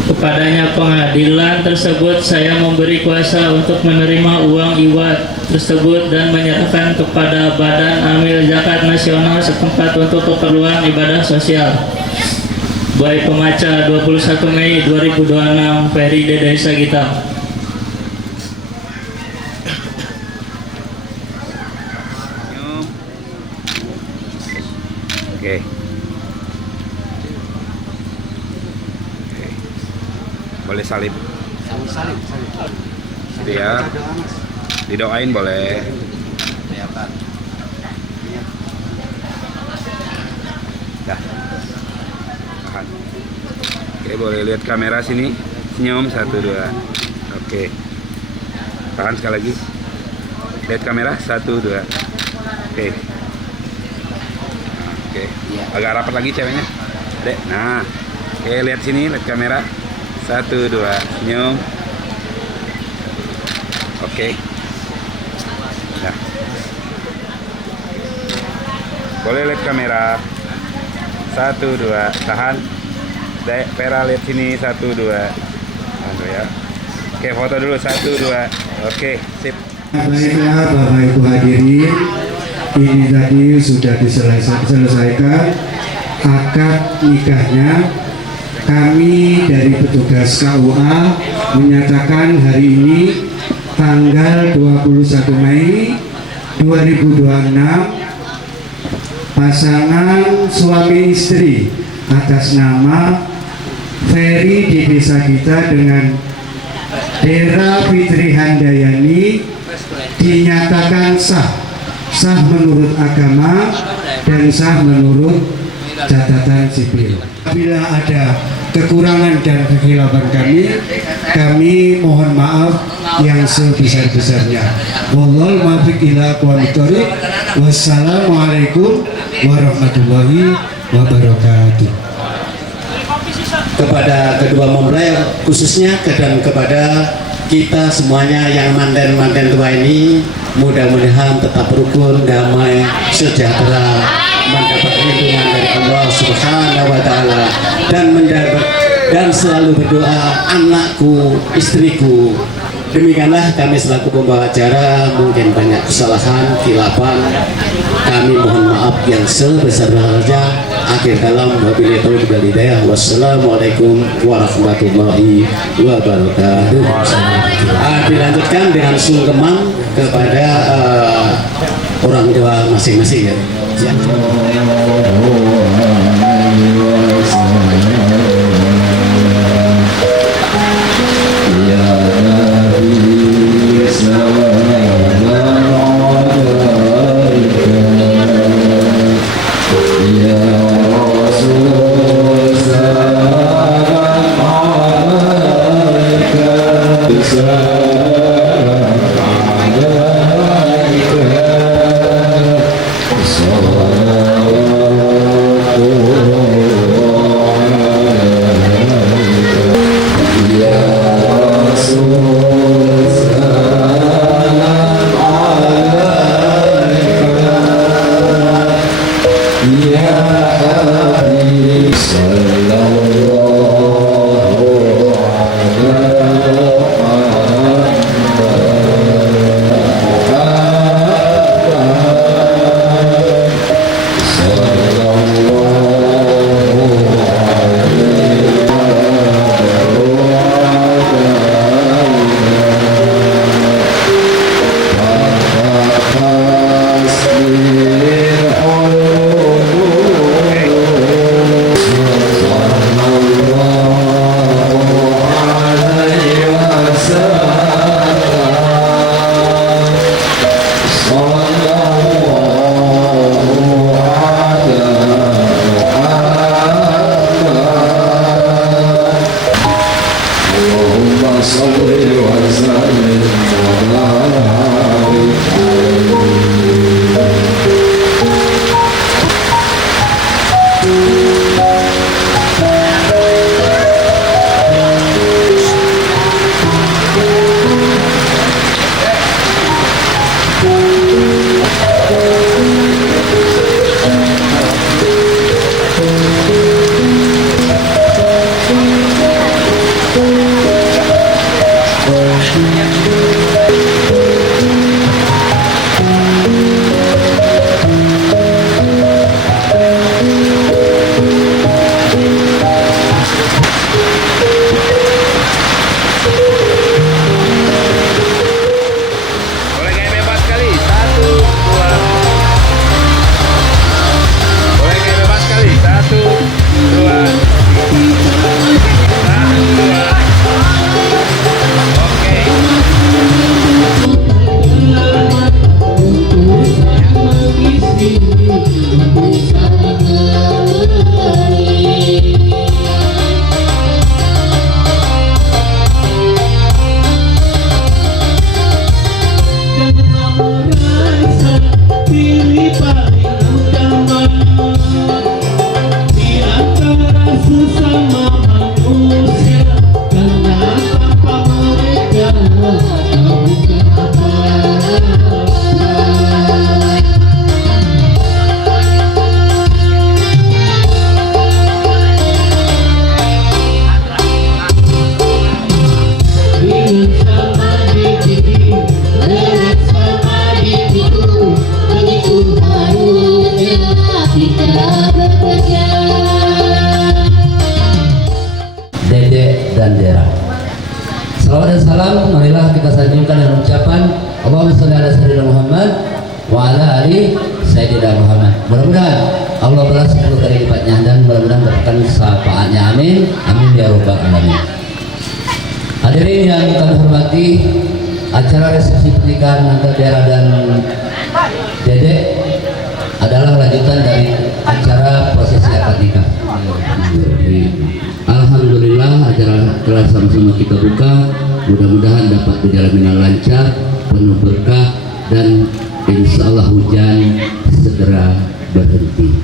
Kepadanya pengadilan tersebut saya memberi kuasa untuk menerima uang iwad tersebut dan menyerahkan kepada Badan Amil Zakat Nasional setempat untuk keperluan ibadah sosial. Baik Pemaca 21 Mei 2026, Ferry Dede Sagita. Oke. Boleh salib. Gitu ya. Didoain boleh. Dah. Tahan. Oke, boleh lihat kamera sini. Senyum 1 2. Oke. Tahan sekali lagi. Lihat kamera 1 2. Oke. Oke. Agak rapat lagi ceweknya. Dek. Nah. Oke, lihat sini, lihat kamera. 1 2. Senyum. Oke. Nah. Boleh lihat kamera. 1 2. Tahan. Dek, Vera lihat sini 1 2. Anu ya. Oke, foto dulu 1 2. Oke, sip. Baiklah Bapak Ibu hadirin, ini tadi sudah diselesaikan akad nikahnya. Kami dari petugas KUA menyatakan hari ini tanggal 21 Mei 2026 pasangan suami istri atas nama Ferry Dede Sagita dengan Dera Fitri Handayani dinyatakan sah menurut agama dan sah menurut catatan sipil. Apabila ada kekurangan dan kekhilafan kami mohon maaf yang sebesar-besarnya. Wallahul muwaffiq ila aqwamit thoriq. Wassalamualaikum warahmatullahi wabarakatuh. Kepada kedua mempelai khususnya dan kepada kita semuanya yang manten tua ini, mudah-mudahan tetap rukun, damai, sejahtera, mendapat lindungan dari Allah Subhanahu wa Ta'ala, dan selalu berdoa, anakku, istriku. Demikianlah kami selaku pembawa acara, mungkin banyak kesalahan, khilafan, kami mohon maaf yang sebesar-besarnya. Akhir kalam, wabillahi taufiq wal hidayah. Wassalamualaikum warahmatullahi wabarakatuh. Dilanjutkan dengan sungkeman kepada orang tua masing-masing ya. salli wa sallim wa barik Boleh kayak bebas kali. 1, 2. Boleh kayak bebas kali. 1, 2. 1, 2. Oke. Dede dan Dera. Salawat dan salam marilah kita sanjungkan dengan ucapan Allahumma sholli ala sayyidina Muhammad wa ala ali sayyidina Muhammad. Mudah-mudahan Allah balas 10 kali lipatnya dan mudah-mudahan dapatkan syafaatnya. Amin. Amin ya rabbal alamin. Hadirin yang kami hormati, acara resepsi pernikahan antara Dera dan Dede adalah lanjutan dari acara prosesi akad nikah. Alhamdulillah acara telah sama-sama kita buka, mudah-mudahan dapat berjalan dengan lancar, penuh berkah, dan insya Allah hujan segera berhenti.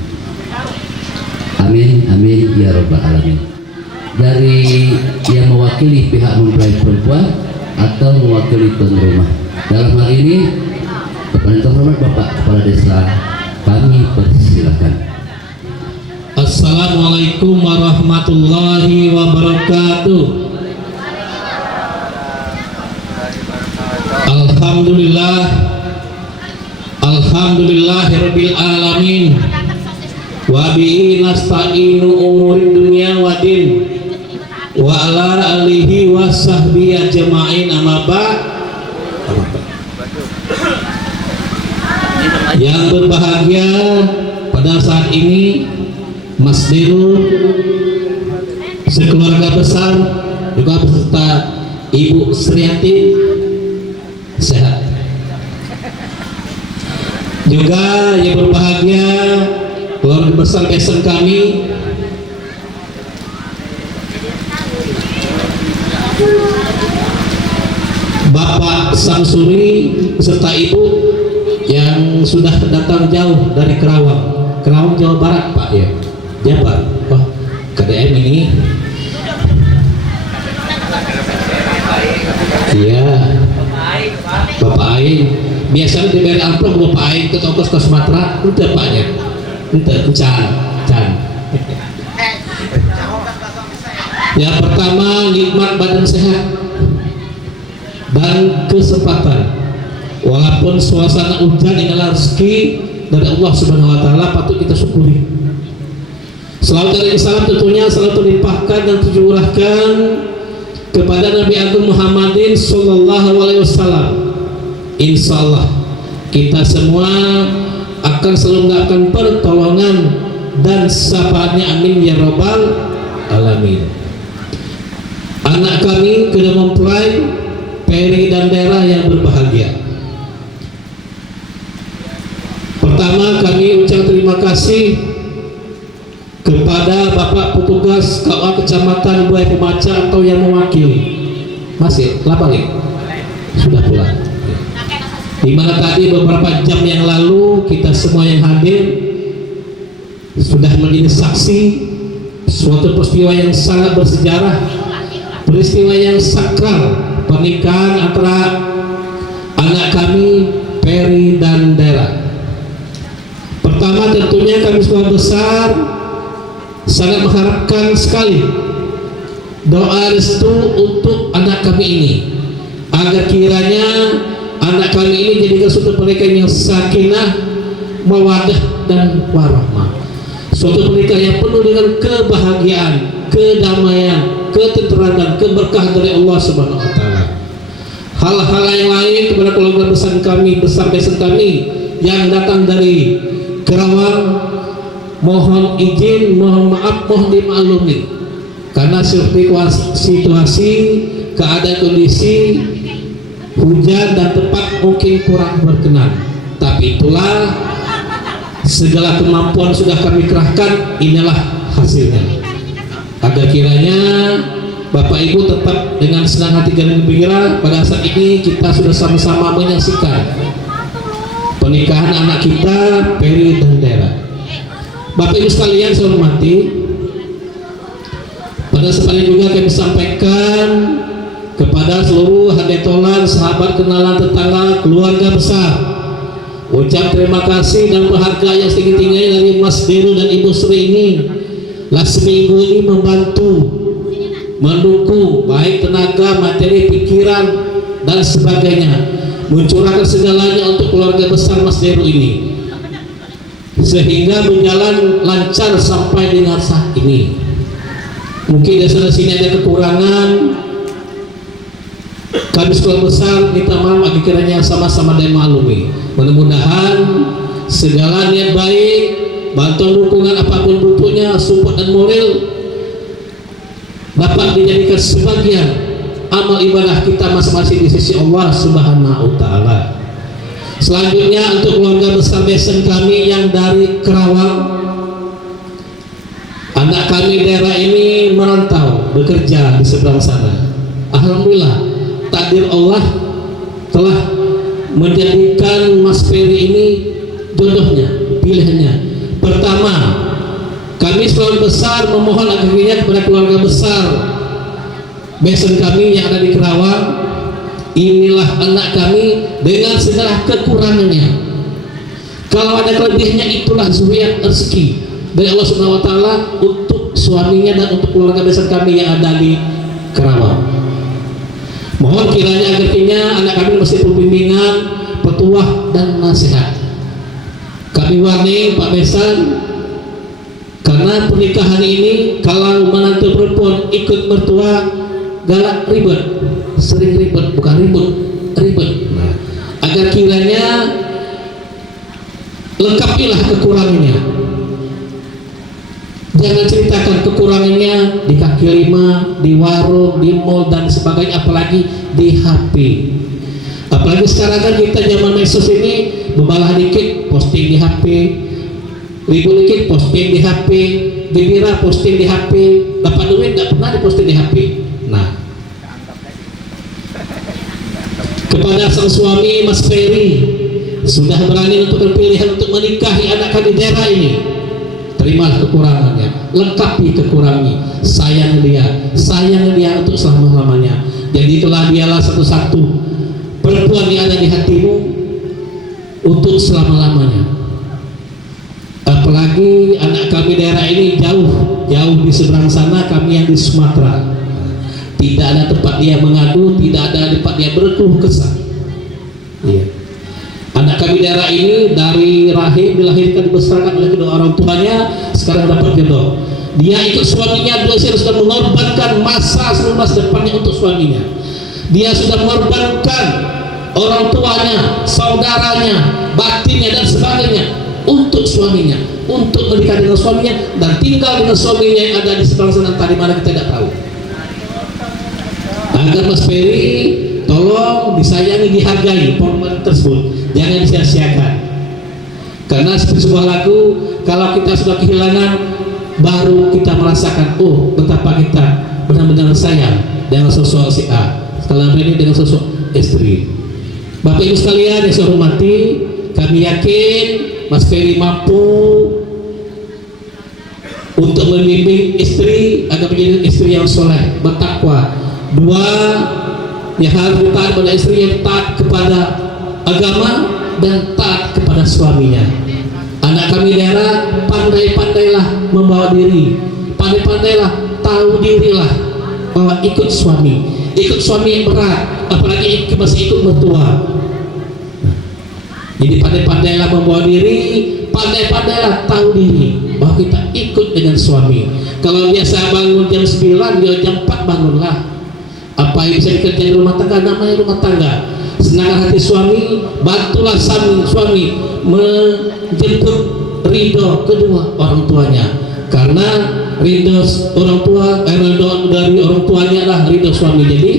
Amin, amin ya rabbal alamin. Dari yang mewakili pihak mempelai perempuan atau mewakili tuan rumah, dalam hal ini kepada tuan rumah Bapak Kepala Desa, kami persilakan. Assalamualaikum warahmatullahi wabarakatuh. Alhamdulillah, alhamdulillahirabbil alamin. Wa bihi nasta'inu umurid dunya wa din. Wa ala alihi wa sahbihi ajma'in, amma ba'd. Yang berbahagia pada saat ini Mas Deru sekeluarga besar juga beserta Ibu Sriati sehat. Juga yang berbahagia keluarga besar besan kami Bapak Samsuri beserta Ibu yang sudah datang jauh dari Kerawang, Jawa Barat, Pak ya. Jabar, wah KDM ini, iya, Bapak Aing, biasanya diberi amplop Bapak Aing ke toko ke Sumatera, udah Paknya, udah can. Yang pertama nikmat badan sehat dan kesempatan, walaupun suasana hujan adalah rezeki dari Allah Subhanahu Wa Taala, patut kita syukuri. Salawat dan salam tentunya selalu terlimpahkan dan tercurahkan kepada Nabi Agung Muhammadin Sallallahu Alaihi Wasallam. Insya Allah kita semua akan selalu mendapatkan pertolongan dan syafaatnya. Amin ya rabbal alamin. Anak kami kedua mempelai Peri dan Dera yang berbahagia, pertama kami ucap terima kasih kepada Bapak Petugas KUA Kecamatan Buai Pemaca atau yang mewakili Masih? Lapangin? Sudah pulang. Di mana tadi beberapa jam yang lalu kita semua yang hadir sudah menjadi saksi suatu peristiwa yang sangat bersejarah, peristiwa yang sakral, pernikahan antara anak kami Peri dan Dera. Pertama tentunya kami semua besar sangat mengharapkan sekali doa restu untuk anak kami ini, agar kiranya anak kami ini jadikan suatu pernikahan yang sakinah, mawaddah dan warahmah, suatu pernikahan yang penuh dengan kebahagiaan, kedamaian, ketenteran dan keberkahan dari Allah Subhanahu wa taala. Hal-hal yang lain kepada keluarga besar kami, besar besan kami yang datang dari Kerawang, mohon izin, mohon maaf, mohon dimaklumi karena situasi, keadaan kondisi hujan dan tempat mungkin kurang berkenan. Tapi itulah segala kemampuan sudah kami kerahkan, inilah hasilnya. Agar kiranya Bapak Ibu tetap dengan senang hati dan gembira pada saat ini kita sudah sama-sama menyaksikan pernikahan anak kita Peri dan Dera. Bapak Ibu sekalian saya hormati, pada kesempatan juga kami sampaikan kepada seluruh hadetolan, sahabat, kenalan, tetangga, keluarga besar, ucap terima kasih dan penghargaan yang setinggi-tingginya dari Mas Deru dan Ibu Sri ini. Lah seminggu ini membantu, mendukung baik tenaga, materi, pikiran dan sebagainya, mencurahkan segalanya untuk keluarga besar Mas Deru ini, sehingga berjalan lancar sampai dengan saat ini. Mungkin di sana sini ada kekurangan, kami sekolah besar minta maaf agar kiranya sama-sama dan maklumi. Mudah-mudahan segala niat baik, bantuan dukungan apapun bentuknya, support dan moral dapat dijadikan sebagian amal ibadah kita masing-masing di sisi Allah Subhanahu wa taala. Selanjutnya untuk keluarga besar besan kami yang dari Kerawang, anak kami Dera ini merantau bekerja di seberang sana. Alhamdulillah takdir Allah telah menjadikan Mas Peri ini jodohnya, pilihannya. Pertama, kami keluarga besar memohon akhirnya kepada keluarga besar besan kami yang ada di Kerawang, inilah anak kami dengan segala kekurangannya. Kalau ada kelebihnya itulah zuriat rezeki dari Allah Subhanahu wa taala untuk suaminya dan untuk keluarga besar kami yang ada di Kerawang. Mohon kiranya akhirnya anak kami mesti pembimbingan, petuah dan nasihat. Kami warning Pak Besan, karena pernikahan ini kalau menantu perempuan ikut mertua galak ribet, sering ribet, bukan ribet. Nah, agar kiranya lengkapilah kekurangannya. Jangan ceritakan kekurangannya di kaki lima, di warung, di mall dan sebagainya, apalagi di HP. Apalagi sekarang kan kita zaman medsos ini, bebalah dikit posting di HP, ribut dikit posting di HP, gembira posting di HP, dapat duit tidak pernah diposting di HP. Nah, kepada sang suami Mas Peri sudah berani untuk pilihan untuk menikahi anak kami Dera ini, terimalah kekurangannya, lengkapi kekurangannya, sayang dia untuk selama-lamanya. Jadi itulah dialah satu-satu perempuan yang ada di hatimu untuk selama-lamanya. Apalagi anak kami daerah ini jauh di seberang sana, kami yang di Sumatera, tidak ada tempat dia mengadu, tidak ada tempat dia berkeluh kesah. Iya. Anak kami daerah ini dari rahim dilahirkan, dibesarkan oleh kedua orang tuanya, sekarang dapat jodoh. Dia ikut suaminya, dia sudah mengorbankan seluruh masa depannya untuk suaminya. Dia sudah mengorbankan orang tuanya, saudaranya, batinnya dan sebagainya untuk suaminya, untuk menikah dengan suaminya dan tinggal dengan suaminya yang ada di seberang sana, tadi mana kita tidak tahu. Agar Mas Peri tolong disayangi, dihargai perempuan tersebut, jangan disia-siakan. Karena seperti sebuah lagu, kalau kita sudah kehilangan, baru kita merasakan, oh betapa kita benar-benar sayang dengan sosok si A. Kalau ini dengan sosok istri. Bapak Ibu sekalian yang saya hormati, kami yakin Mas Ferry mampu untuk membimbing istri agar menjadi istri yang soleh, bertakwa. Dua, yang harus taat pada istri yang taat kepada agama dan taat kepada suaminya. Anak kami daerah, pandai-pandailah membawa diri, pandai-pandailah tahu dirilah bahwa ikut suami yang berat, apalagi masih ikut mertua. Jadi pandai-pandailah membawa diri, pandai-pandailah tahu diri bahwa kita ikut dengan suami. Kalau biasa bangun jam 9, ya jam 4 bangunlah. Apa yang bisa dikerjakan di rumah tangga, namanya rumah tangga. Senangkan hati suami, bantulah suami menjemput ridho kedua orang tuanya. Karena ridho orang tua, ridho dari orang tuanya adalah ridho suami. Jadi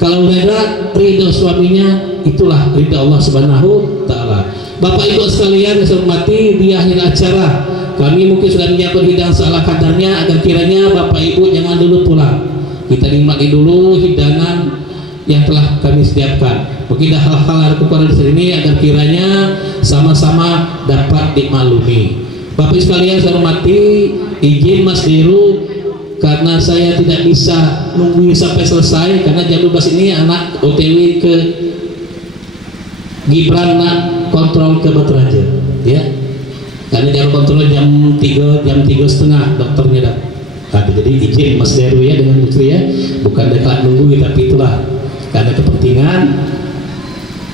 kalau udah ridho suaminya, itulah ridho Allah Subhanahu Ta'ala. Bapak Ibu sekalian yang saya hormati, di akhir acara kami mungkin sudah menyiapkan hidangan seala kadarnya agar kiranya Bapak Ibu jangan dulu pulang. Kita nikmati dulu hidangan yang telah kami sediakan. Mungkin ada hal-hal yang kekurangan di sini agar kiranya sama-sama dapat dimaklumi. Bapak Ibu sekalian saya hormati, izin Mas Diru karena saya tidak bisa nunggu sampai selesai karena jam 12 ini anak OTW ke Gibran kontrol ke Batu Raja, ya. Karena jam kontrol jam 3:30 dokternya dah. Jadi izin Mas Deru ya dengan istri ya, bukan dekat nunggu tapi itulah karena kepentingan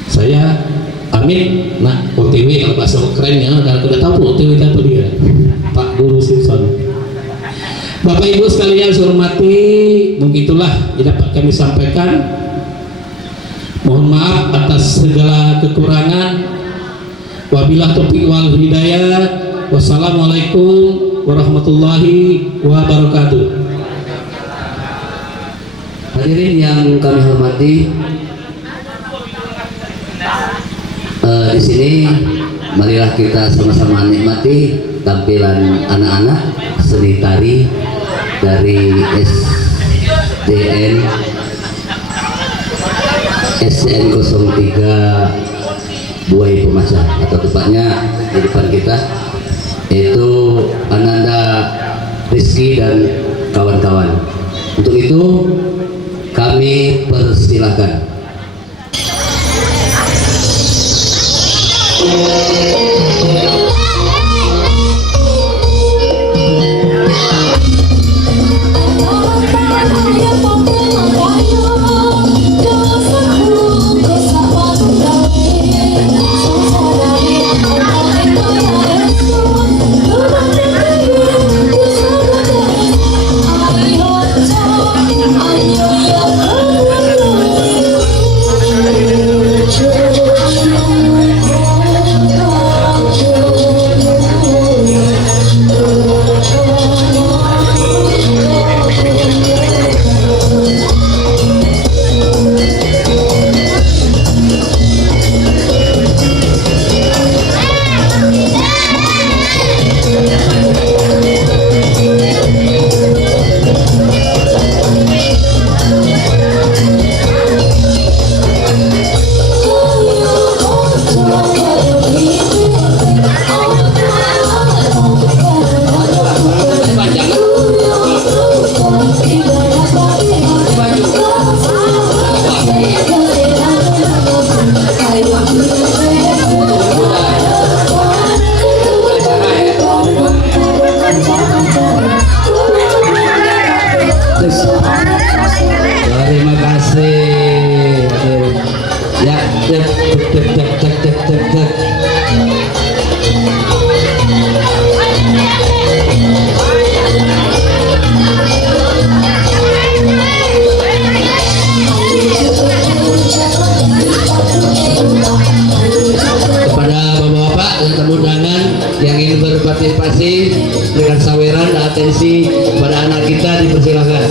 saya amin. Nah OTW kalau bahasa kerennya karena udah tahu OTW apa dia Pak Guru Simpson. Bapak Ibu sekalian saya hormati, mungkin itulah yang dapat kami sampaikan. Mohon maaf atas segala kekurangan. Wabillahi taufiq wal hidayah. Wassalamualaikum warahmatullahi wabarakatuh. Hadirin yang kami hormati, di sini marilah kita sama-sama nikmati tampilan anak-anak seni tari dari SDN 03 Buai Pemasa, atau tepatnya di depan kita yaitu Ananda Rizky dan kawan-kawan. Untuk itu kami persilahkan. Terima kasih. Ya, kepada bapak-bapak dan tamu undangan yang ingin berpartisipasi dengan saweran dan atensi pada anak kita dipersilakan.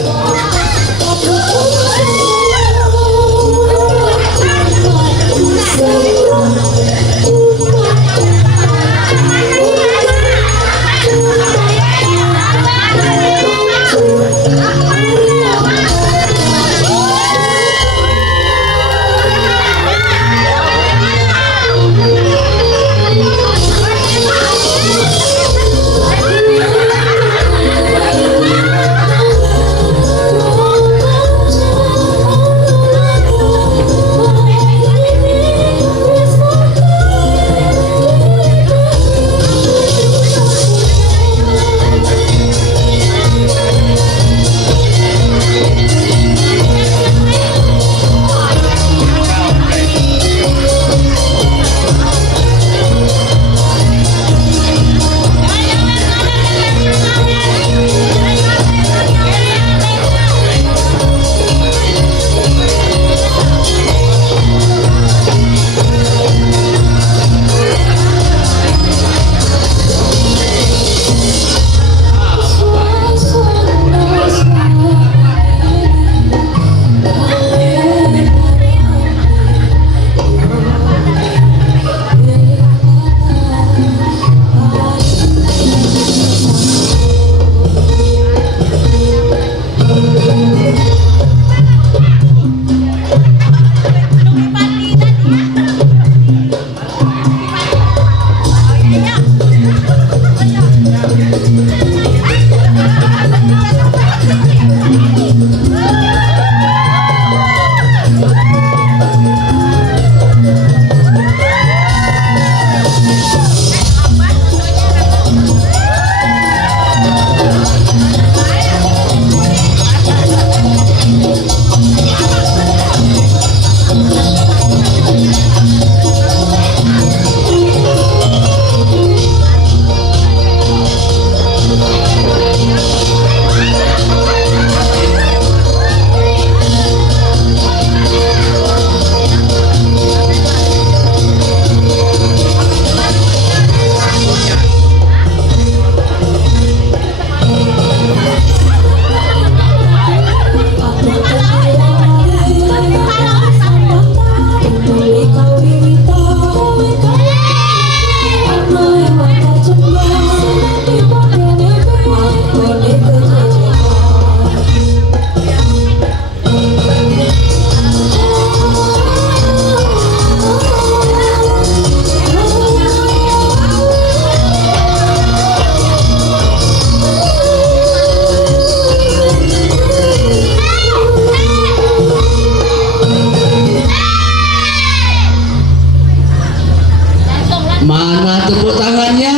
Mana tepuk tangannya?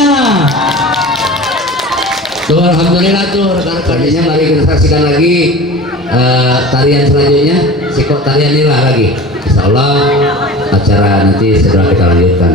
Tuh alhamdulillah tuh rekan-rekan. Mari kita saksikan lagi tarian selanjutnya. Sikok tarian inilah lagi. Insya Allah acara nanti segera kita lanjutkan.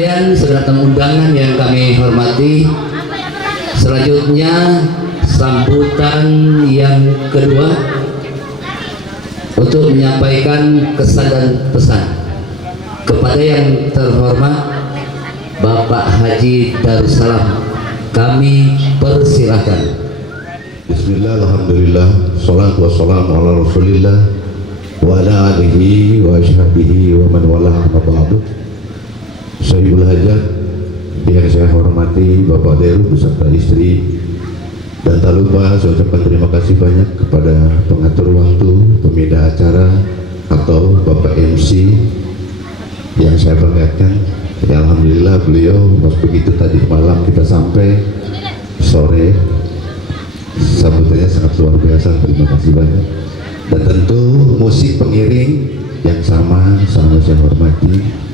sekalian, saudara tamu undangan yang kami hormati, selanjutnya sambutan yang kedua untuk menyampaikan kesan dan pesan kepada yang terhormat Bapak Haji Darussalam, kami persilahkan. Bismillah, alhamdulillah, salatu wassalamu ala rasulillah wa ala alihi wa ashabihi wa man walah wa ba'du. Sayyidul hajat yang saya hormati Bapak Deru beserta istri, dan tak lupa saya ucapkan terima kasih banyak kepada pengatur waktu, pemindah acara atau Bapak MC yang saya banggakan. Ya, alhamdulillah beliau pas begitu tadi malam kita sampai sore, sambutannya sangat luar biasa, terima kasih banyak. Dan tentu musik pengiring yang sama saya hormati.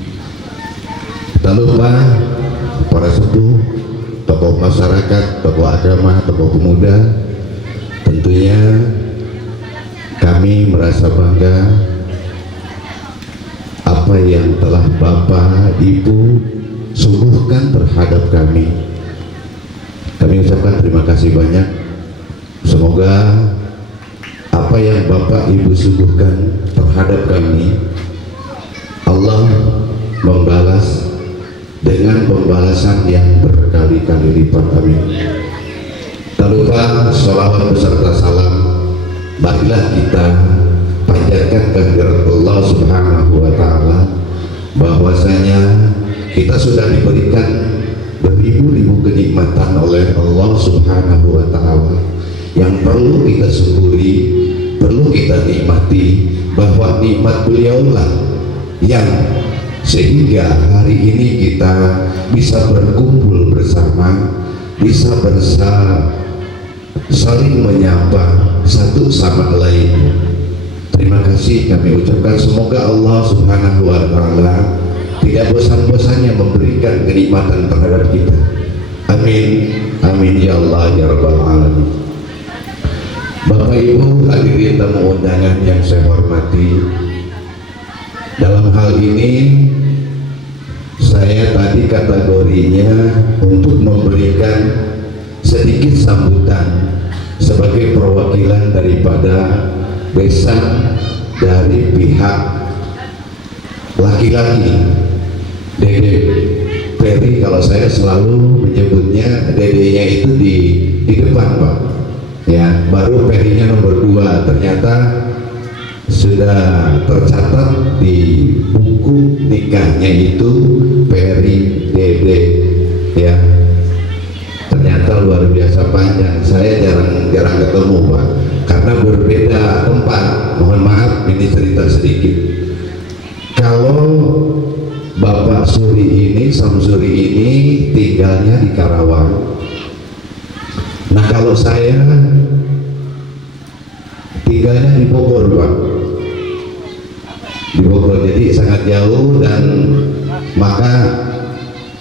Tak lupa para sepuh, tokoh masyarakat, tokoh agama, tokoh pemuda. Tentunya kami merasa bangga apa yang telah Bapak Ibu suguhkan terhadap kami. Kami ucapkan terima kasih banyak. Semoga apa yang Bapak Ibu suguhkan terhadap kami, Allah membalas dengan pembalasan yang berkali-kali lipat. Amin. Tak lupa sholawat beserta salam marilah kita panjatkan kehadirat Allah Subhanahu wa Ta'ala, bahwasanya kita sudah diberikan beribu-ribu kenikmatan oleh Allah Subhanahu wa Ta'ala yang perlu kita syukuri, perlu kita nikmati, bahwa nikmat beliaulah yang sehingga hari ini kita bisa berkumpul bersama, bisa saling menyapa satu sama lain. Terima kasih kami ucapkan, semoga Allah Subhanahu wa Ta'ala tidak bosan-bosannya memberikan kenikmatan terhadap kita. Amin, amin ya Allah ya Rabbal Alamin. Bapak Ibu hadirin tamu undangan yang saya hormati, dalam hal ini saya tadi kategorinya untuk memberikan sedikit sambutan sebagai perwakilan daripada besan dari pihak laki-laki, Dede Ferry. Kalau saya selalu menyebutnya dedenya itu di depan, Pak, ya, baru Ferry-nya nomor 2. Ternyata sudah tercatat di buku nikahnya itu Ferry Dede, ya. Ternyata luar biasa panjang. Saya jarang ketemu, Pak, karena berbeda tempat. Mohon maaf, ini cerita sedikit. Kalau Bapak Suri ini, Samsuri ini tinggalnya di Karawang. Nah, kalau saya tinggalnya di Bogor, Pak, di Bogor, jadi sangat jauh. Dan maka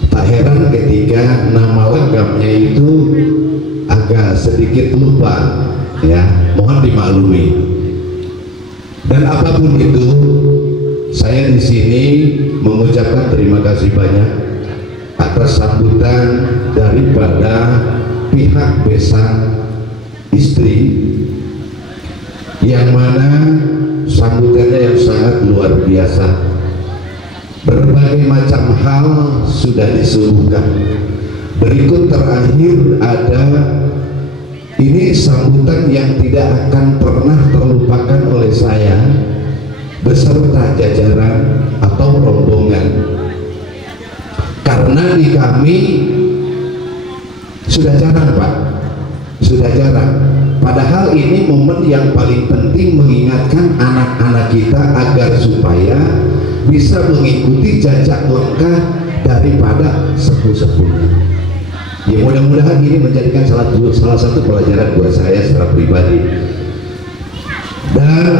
tak heran ketika nama lengkapnya itu agak sedikit lupa, ya, mohon dimaklumi. Dan apapun itu, saya di sini mengucapkan terima kasih banyak atas sambutan daripada pihak besan istri, yang mana sambutannya yang sangat luar biasa. Berbagai macam hal sudah disuguhkan. Berikut terakhir ada ini sambutan yang tidak akan pernah terlupakan oleh saya beserta jajaran atau rombongan, karena di kami sudah jarang, Pak, sudah jarang. Padahal ini momen yang paling penting mengingatkan anak-anak kita agar supaya bisa mengikuti jejak langkah daripada sepuh-sepuhnya. Ya, mudah-mudahan ini menjadikan salah satu pelajaran buat saya secara pribadi. Dan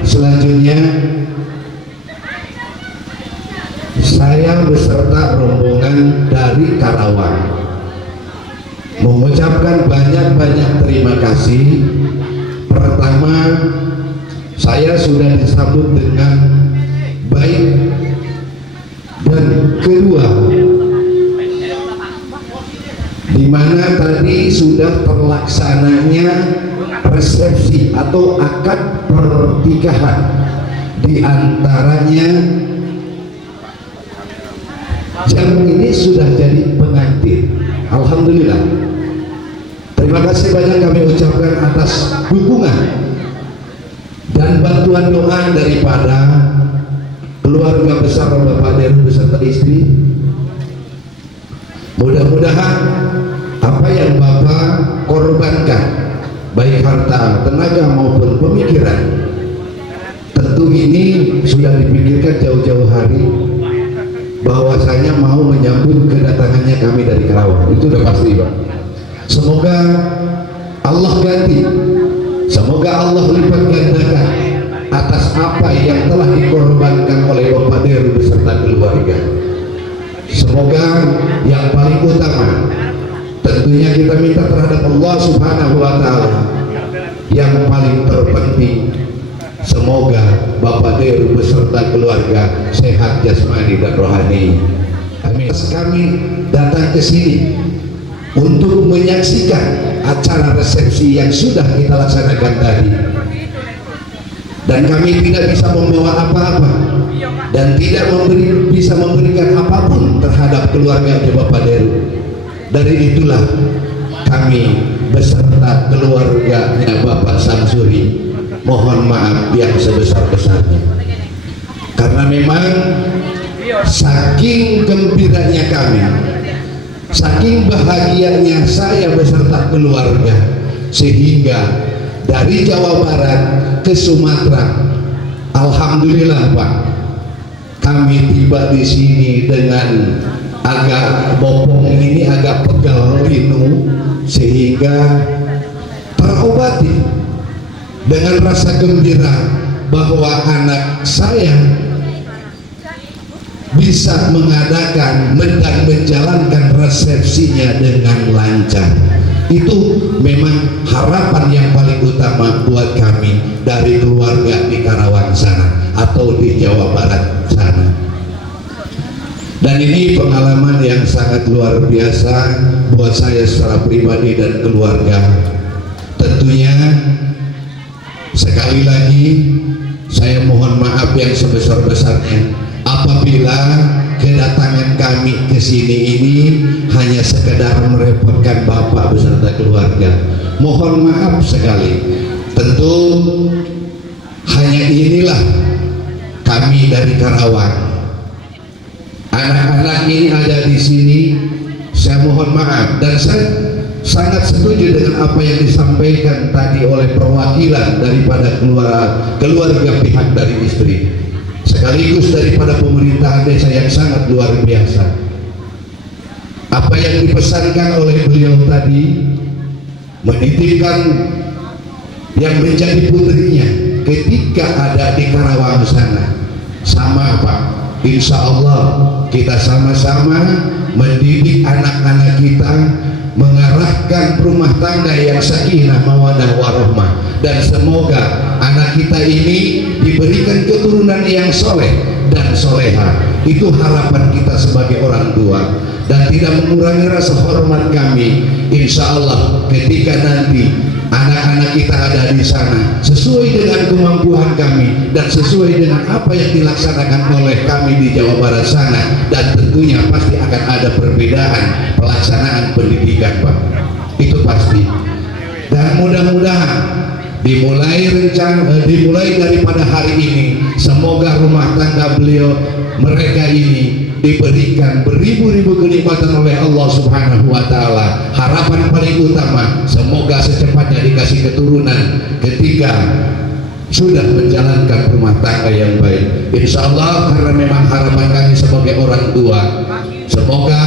selanjutnya saya beserta rombongan dari Karawang mengucapkan banyak-banyak terima kasih. Pertama, saya sudah disambut dengan baik, dan kedua, ini sudah terlaksananya resepsi atau akad pernikahan, di antaranya jam ini sudah jadi pengantin. Alhamdulillah, terima kasih banyak kami ucapkan atas dukungan dan bantuan doa daripada keluarga besar Bapak Deru beserta istri. Mudah-mudahan apa yang Bapak korbankan, baik harta, tenaga maupun pemikiran, tentu ini sudah dipikirkan jauh-jauh hari, bahwasanya mau menyambut kedatangannya kami dari Karawang. Itu udah pasti, Pak. Semoga Allah ganti, semoga Allah lipat gandakan atas apa yang telah dikorbankan oleh Bapak Deru beserta keluarga. Semoga yang paling utama tentunya kita minta terhadap Allah Subhanahu wa Ta'ala, yang paling terpenting semoga Bapak Deru beserta keluarga sehat jasmani dan rohani. Amin. Kami datang ke sini untuk menyaksikan acara resepsi yang sudah kita laksanakan tadi, dan kami tidak bisa membawa apa-apa dan tidak bisa memberikan apapun terhadap keluarga Bapak Deru. Dari itulah kami beserta keluarganya Bapak Samsuri mohon maaf yang sebesar-besarnya, karena memang saking gembiranya kami, saking bahagianya saya beserta keluarga, sehingga dari Jawa Barat ke Sumatera, alhamdulillah Pak, kami tiba di sini dengan agak bopong ini, agak pegal linu, sehingga terobati dengan rasa gembira bahwa anak saya bisa mengadakan dan menjalankan resepsinya dengan lancar. Itu memang harapan yang paling utama buat kami dari keluarga di Karawang sana atau di Jawa Barat sana. Dan ini pengalaman yang sangat luar biasa buat saya secara pribadi dan keluarga. Tentunya sekali lagi saya mohon maaf yang sebesar-besarnya apabila kedatangan kami ke sini ini hanya sekedar merepotkan Bapak beserta keluarga. Mohon maaf sekali. Tentu hanya inilah kami dari Karawang. Anak-anak ini ada di sini, saya mohon maaf, dan saya sangat setuju dengan apa yang disampaikan tadi oleh perwakilan daripada keluarga pihak dari istri, sekaligus daripada pemerintahan desa yang sangat luar biasa. Apa yang dipesankan oleh beliau tadi, menitipkan yang menjadi putrinya ketika ada di Karawang sana, sama Pak, insya Allah kita sama-sama mendidik anak-anak kita, mengarahkan rumah tangga yang sakinah mawadah warahmah, dan semoga anak kita ini diberikan keturunan yang soleh dan soleha. Itu harapan kita sebagai orang tua, dan tidak mengurangi rasa hormat kami. Insya Allah ketika nanti anak-anak kita ada di sana sesuai dengan kemampuan kami dan sesuai dengan apa yang dilaksanakan oleh kami di Jawa Barat sana, dan tentunya pasti akan ada perbedaan pelaksanaan pendidikan Pak, itu pasti. Dan mudah-mudahan dimulai daripada hari ini, semoga rumah tangga mereka ini diberikan beribu-ribu kenikmatan oleh Allah Subhanahu wa Ta'ala. Harapan paling utama, semoga secepatnya dikasih keturunan ketika sudah menjalankan rumah tangga yang baik. Insya Allah, karena memang harapan kami sebagai orang tua, semoga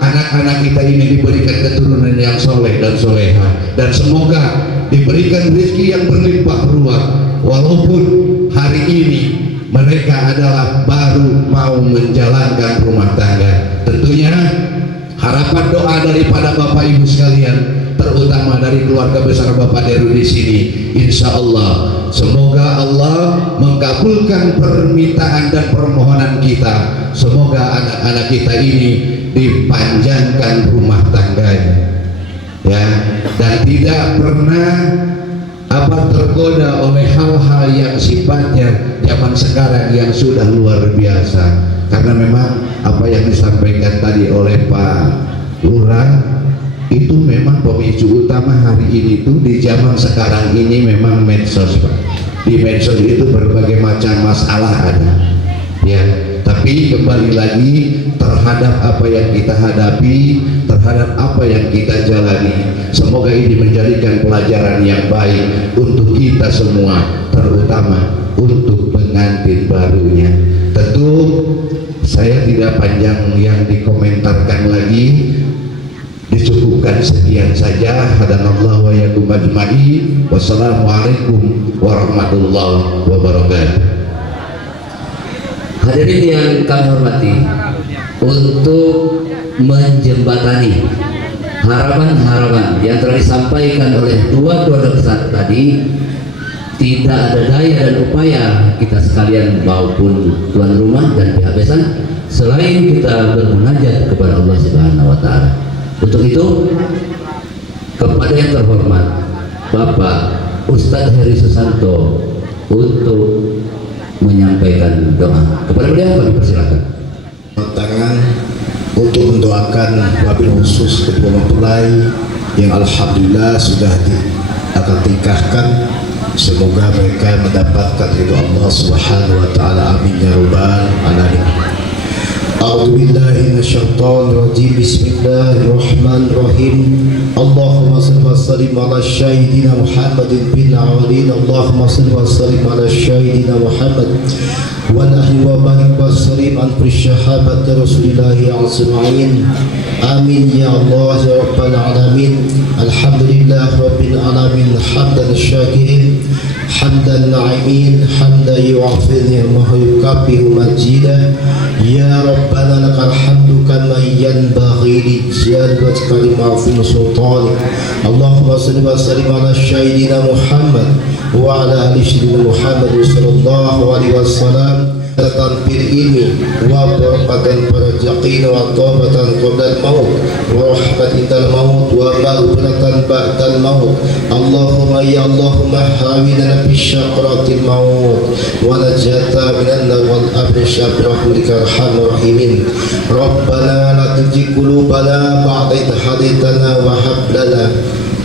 anak-anak kita ini diberikan keturunan yang soleh dan soleha, dan semoga diberikan rezeki yang berlimpah ruah, walaupun hari ini mereka adalah baru mau menjalankan rumah tangga. Tentunya harapan doa daripada Bapak Ibu sekalian, terutama dari keluarga besar Bapak Deru di sini, insya Allah semoga Allah mengabulkan permintaan dan permohonan kita. Semoga anak-anak kita ini dipanjangkan rumah tangganya, ya, dan tidak pernah tergoda oleh hal-hal yang sifatnya zaman sekarang yang sudah luar biasa. Karena memang apa yang disampaikan tadi oleh Pak Lurah itu memang pemicu utama hari ini tuh di zaman sekarang ini memang medsos, Pak. Di medsos itu berbagai macam masalah ada, ya. Tapi kembali lagi terhadap apa yang kita hadapi, terhadap apa yang kita jalani, semoga ini menjadikan pelajaran yang baik untuk kita semua, terutama untuk pengantin barunya. Tentu saya tidak panjang yang dikomentarkan lagi, dicukupkan sekian saja. Hadanallahu wa iyyakum ajma'in. Wassalamualaikum warahmatullahi wabarakatuh. Hadirin yang kami hormati, untuk menjembatani harapan-harapan yang telah disampaikan oleh dua dosen tadi, tidak ada daya dan upaya kita sekalian maupun tuan rumah dan pihak besan selain kita bermunajat kepada Allah Subhanahu wa Ta'ala. Untuk itu, kepada yang terhormat Bapak Ustadz Heri Susanto untuk menyampaikan doa. Kepada beliau kami persilakan. Tangan untuk mendoakan wabil khusus kedua mempelai yang alhamdulillah sudah akan nikahkan. Semoga mereka mendapatkan ridho Allah Subhanahu wa Ta'ala. Amin ya rabbal alamin. A'udzu billahi minasyaitonir rajim. Bismillahirrahmanirrahim. Allahumma shalli wa sallim ala sayyidina Muhammadin bil awwalin. Allahumma shalli wa sallim ala sayyidina Muhammad wa nahyi wa barik wa sallim an sahabat Rasulillah ajma'in. Amin ya Allah ya rabbal alamin. Alhamdulillah rabbil alamin. Hamdan syakirin, hamdan na'imin, hamdan yu'afi ni'mahu yukabihu majida. Ya Rabbana lakal hamdu kama yanbaghi li jalali wajhika fi sultanik. Allahumma salli wa sallim ala sayyidina Muhammad wa ala ali sayyidina Muhammad sallallahu alaihi wasallam. Tampil ini wa barakatan perjaqin wa taubatan qabla al-maut wa rahmatan indal maut wa maghfiratan ba'dal maut. Allahumma ya Allahumma hawilana fi syaqratil maut wa najata minan nar wal abrish bi rahmatika arhamar rahimin. Rabbana la tuzigh qulubana ba'da idh hadaytana wa hab lana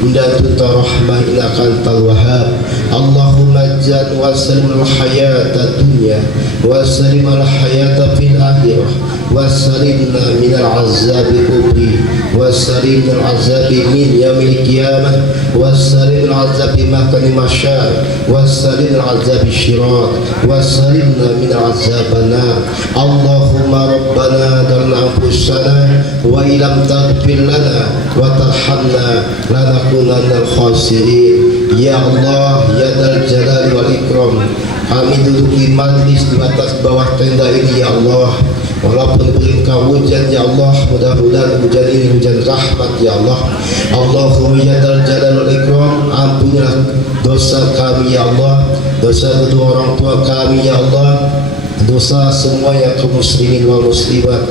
min ladunka rahmah innaka antal wahhab. Allahumma jad wa sallim al-hayata dunya wa sallim al-hayata fil akhirah wa sallimna min al-azabi kubri wa sallim al-azabi min yaumil qiyamah wa sallim al-azabi makani masyar wa sallim al-azabi syirat wa sallimna min al-azab nar. Allahumma rabbana dalna anfusana wa ilam taghfir lana wa tarhamna lanakunanna al-khasirin. Ya Allah ya Dzal Jalali wal Ikram, kami duduk di majlis di atas bawah tenda ini ya Allah. Walaupun berikan hujan ya Allah, mudah-mudahan hujan ini hujan rahmat ya Allah. Allahumma ya Dzal Jalali wal Ikram, ampunilah dosa kami ya Allah, dosa kedua orang tua kami ya Allah, dosa semua yang kaum muslimin wal muslimat.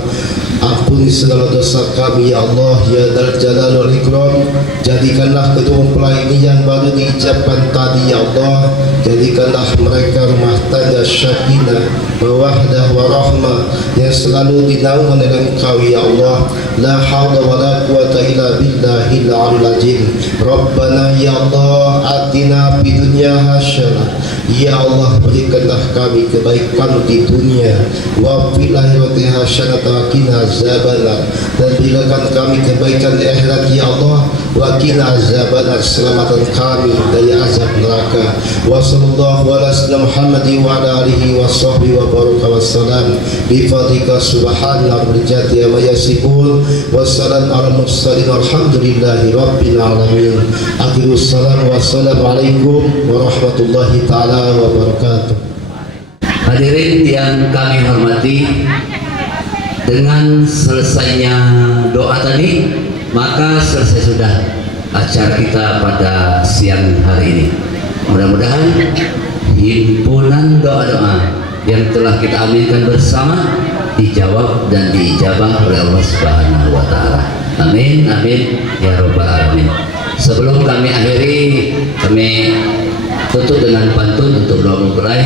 Ampuni segala dosa kami ya Allah ya Dzal Jalali wal Ikram. Jadikanlah kedua mempelai ini yang baru diucapkan tadi ya Allah, jadikanlah mereka rumah tangga syakinah, mawahdah warahmah yang selalu dinaungi oleh Engkau ya Allah. La haula wala quwata illa billahil aliyil azim. Rabbana ya Allah atina fid dunya hasanah. Ya Allah berikanlah kami kebaikan di dunia, wa fil akhirati hasanah wa qina azabannar, dan berikan kami kebaikan di akhirat ya Allah, wa qina azabannar, selamatkan kami dari azab neraka. Wa sallallahu ala sayyidina Muhammad wa ala alihi wa sahbihi wa baraka wa salam bi fadlika subhana rabbika wa yasifun wa salam ala mursalin walhamdulillahi rabbil alamin. Akhirus salam wa assalamu alaikum warahmatullahi taala wabarakatuh. Hadirin yang kami hormati, dengan selesainya doa tadi, maka selesai sudah acara kita pada siang hari ini. Mudah-mudahan himpunan doa-doa yang telah kita aminkan bersama dijawab dan diijabah oleh Allah Subhanahu wa Ta'ala. Amin, amin ya robbal alamin. Sebelum kami akhiri, kami tutup dengan pantun untuk doa mempelai.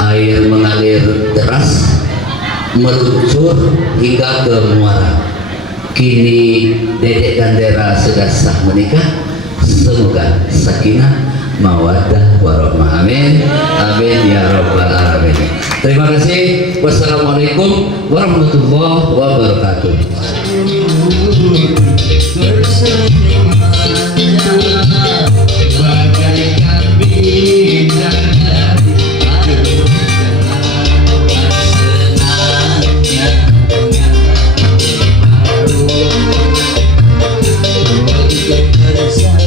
Air mengalir deras, meluncur hingga ke muara. Kini Dedek dan Dera sudah sah menikah. Semoga sakinah, mawaddah, warahmah. Amin, amin ya robbal alamin. Terima kasih. Wassalamualaikum warahmatullahi wabarakatuh. Bagaikan bidadari, senangnya bersama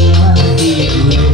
di gunung.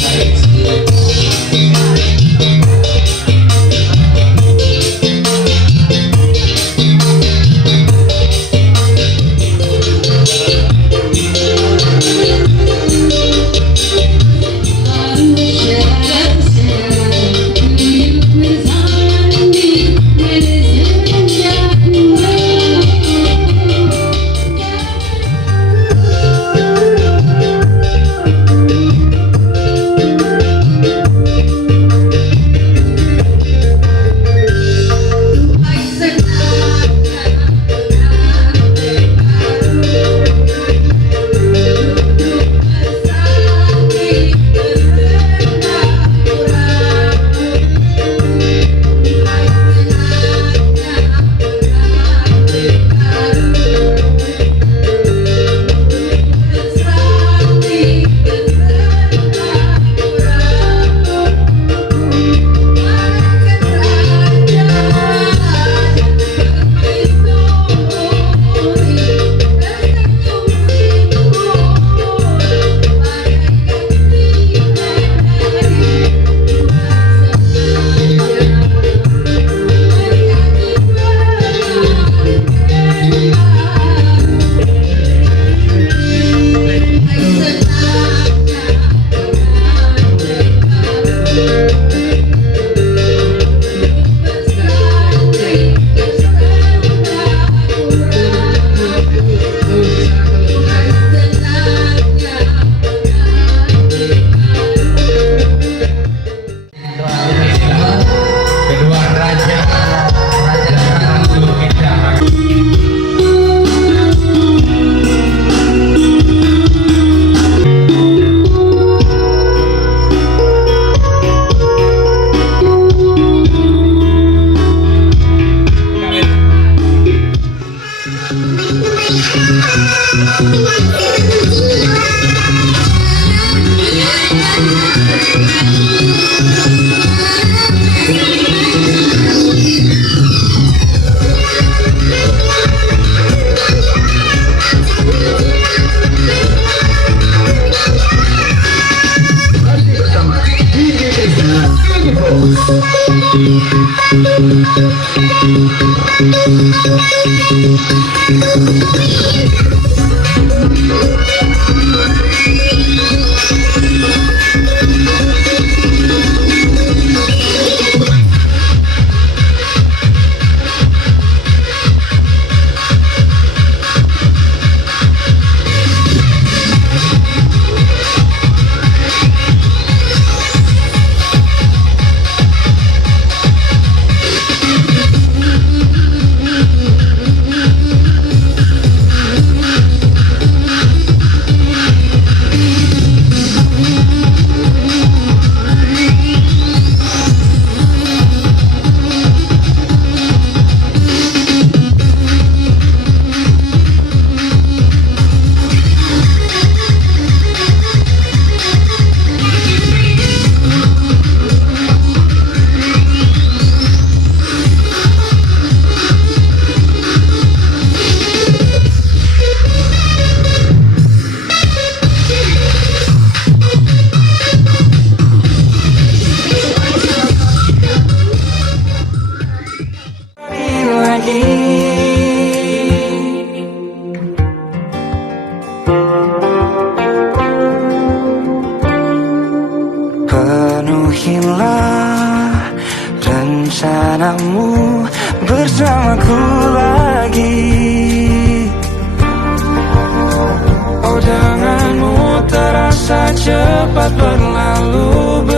Penuhilah rencanamu bersamaku lagi. cepat berlalu.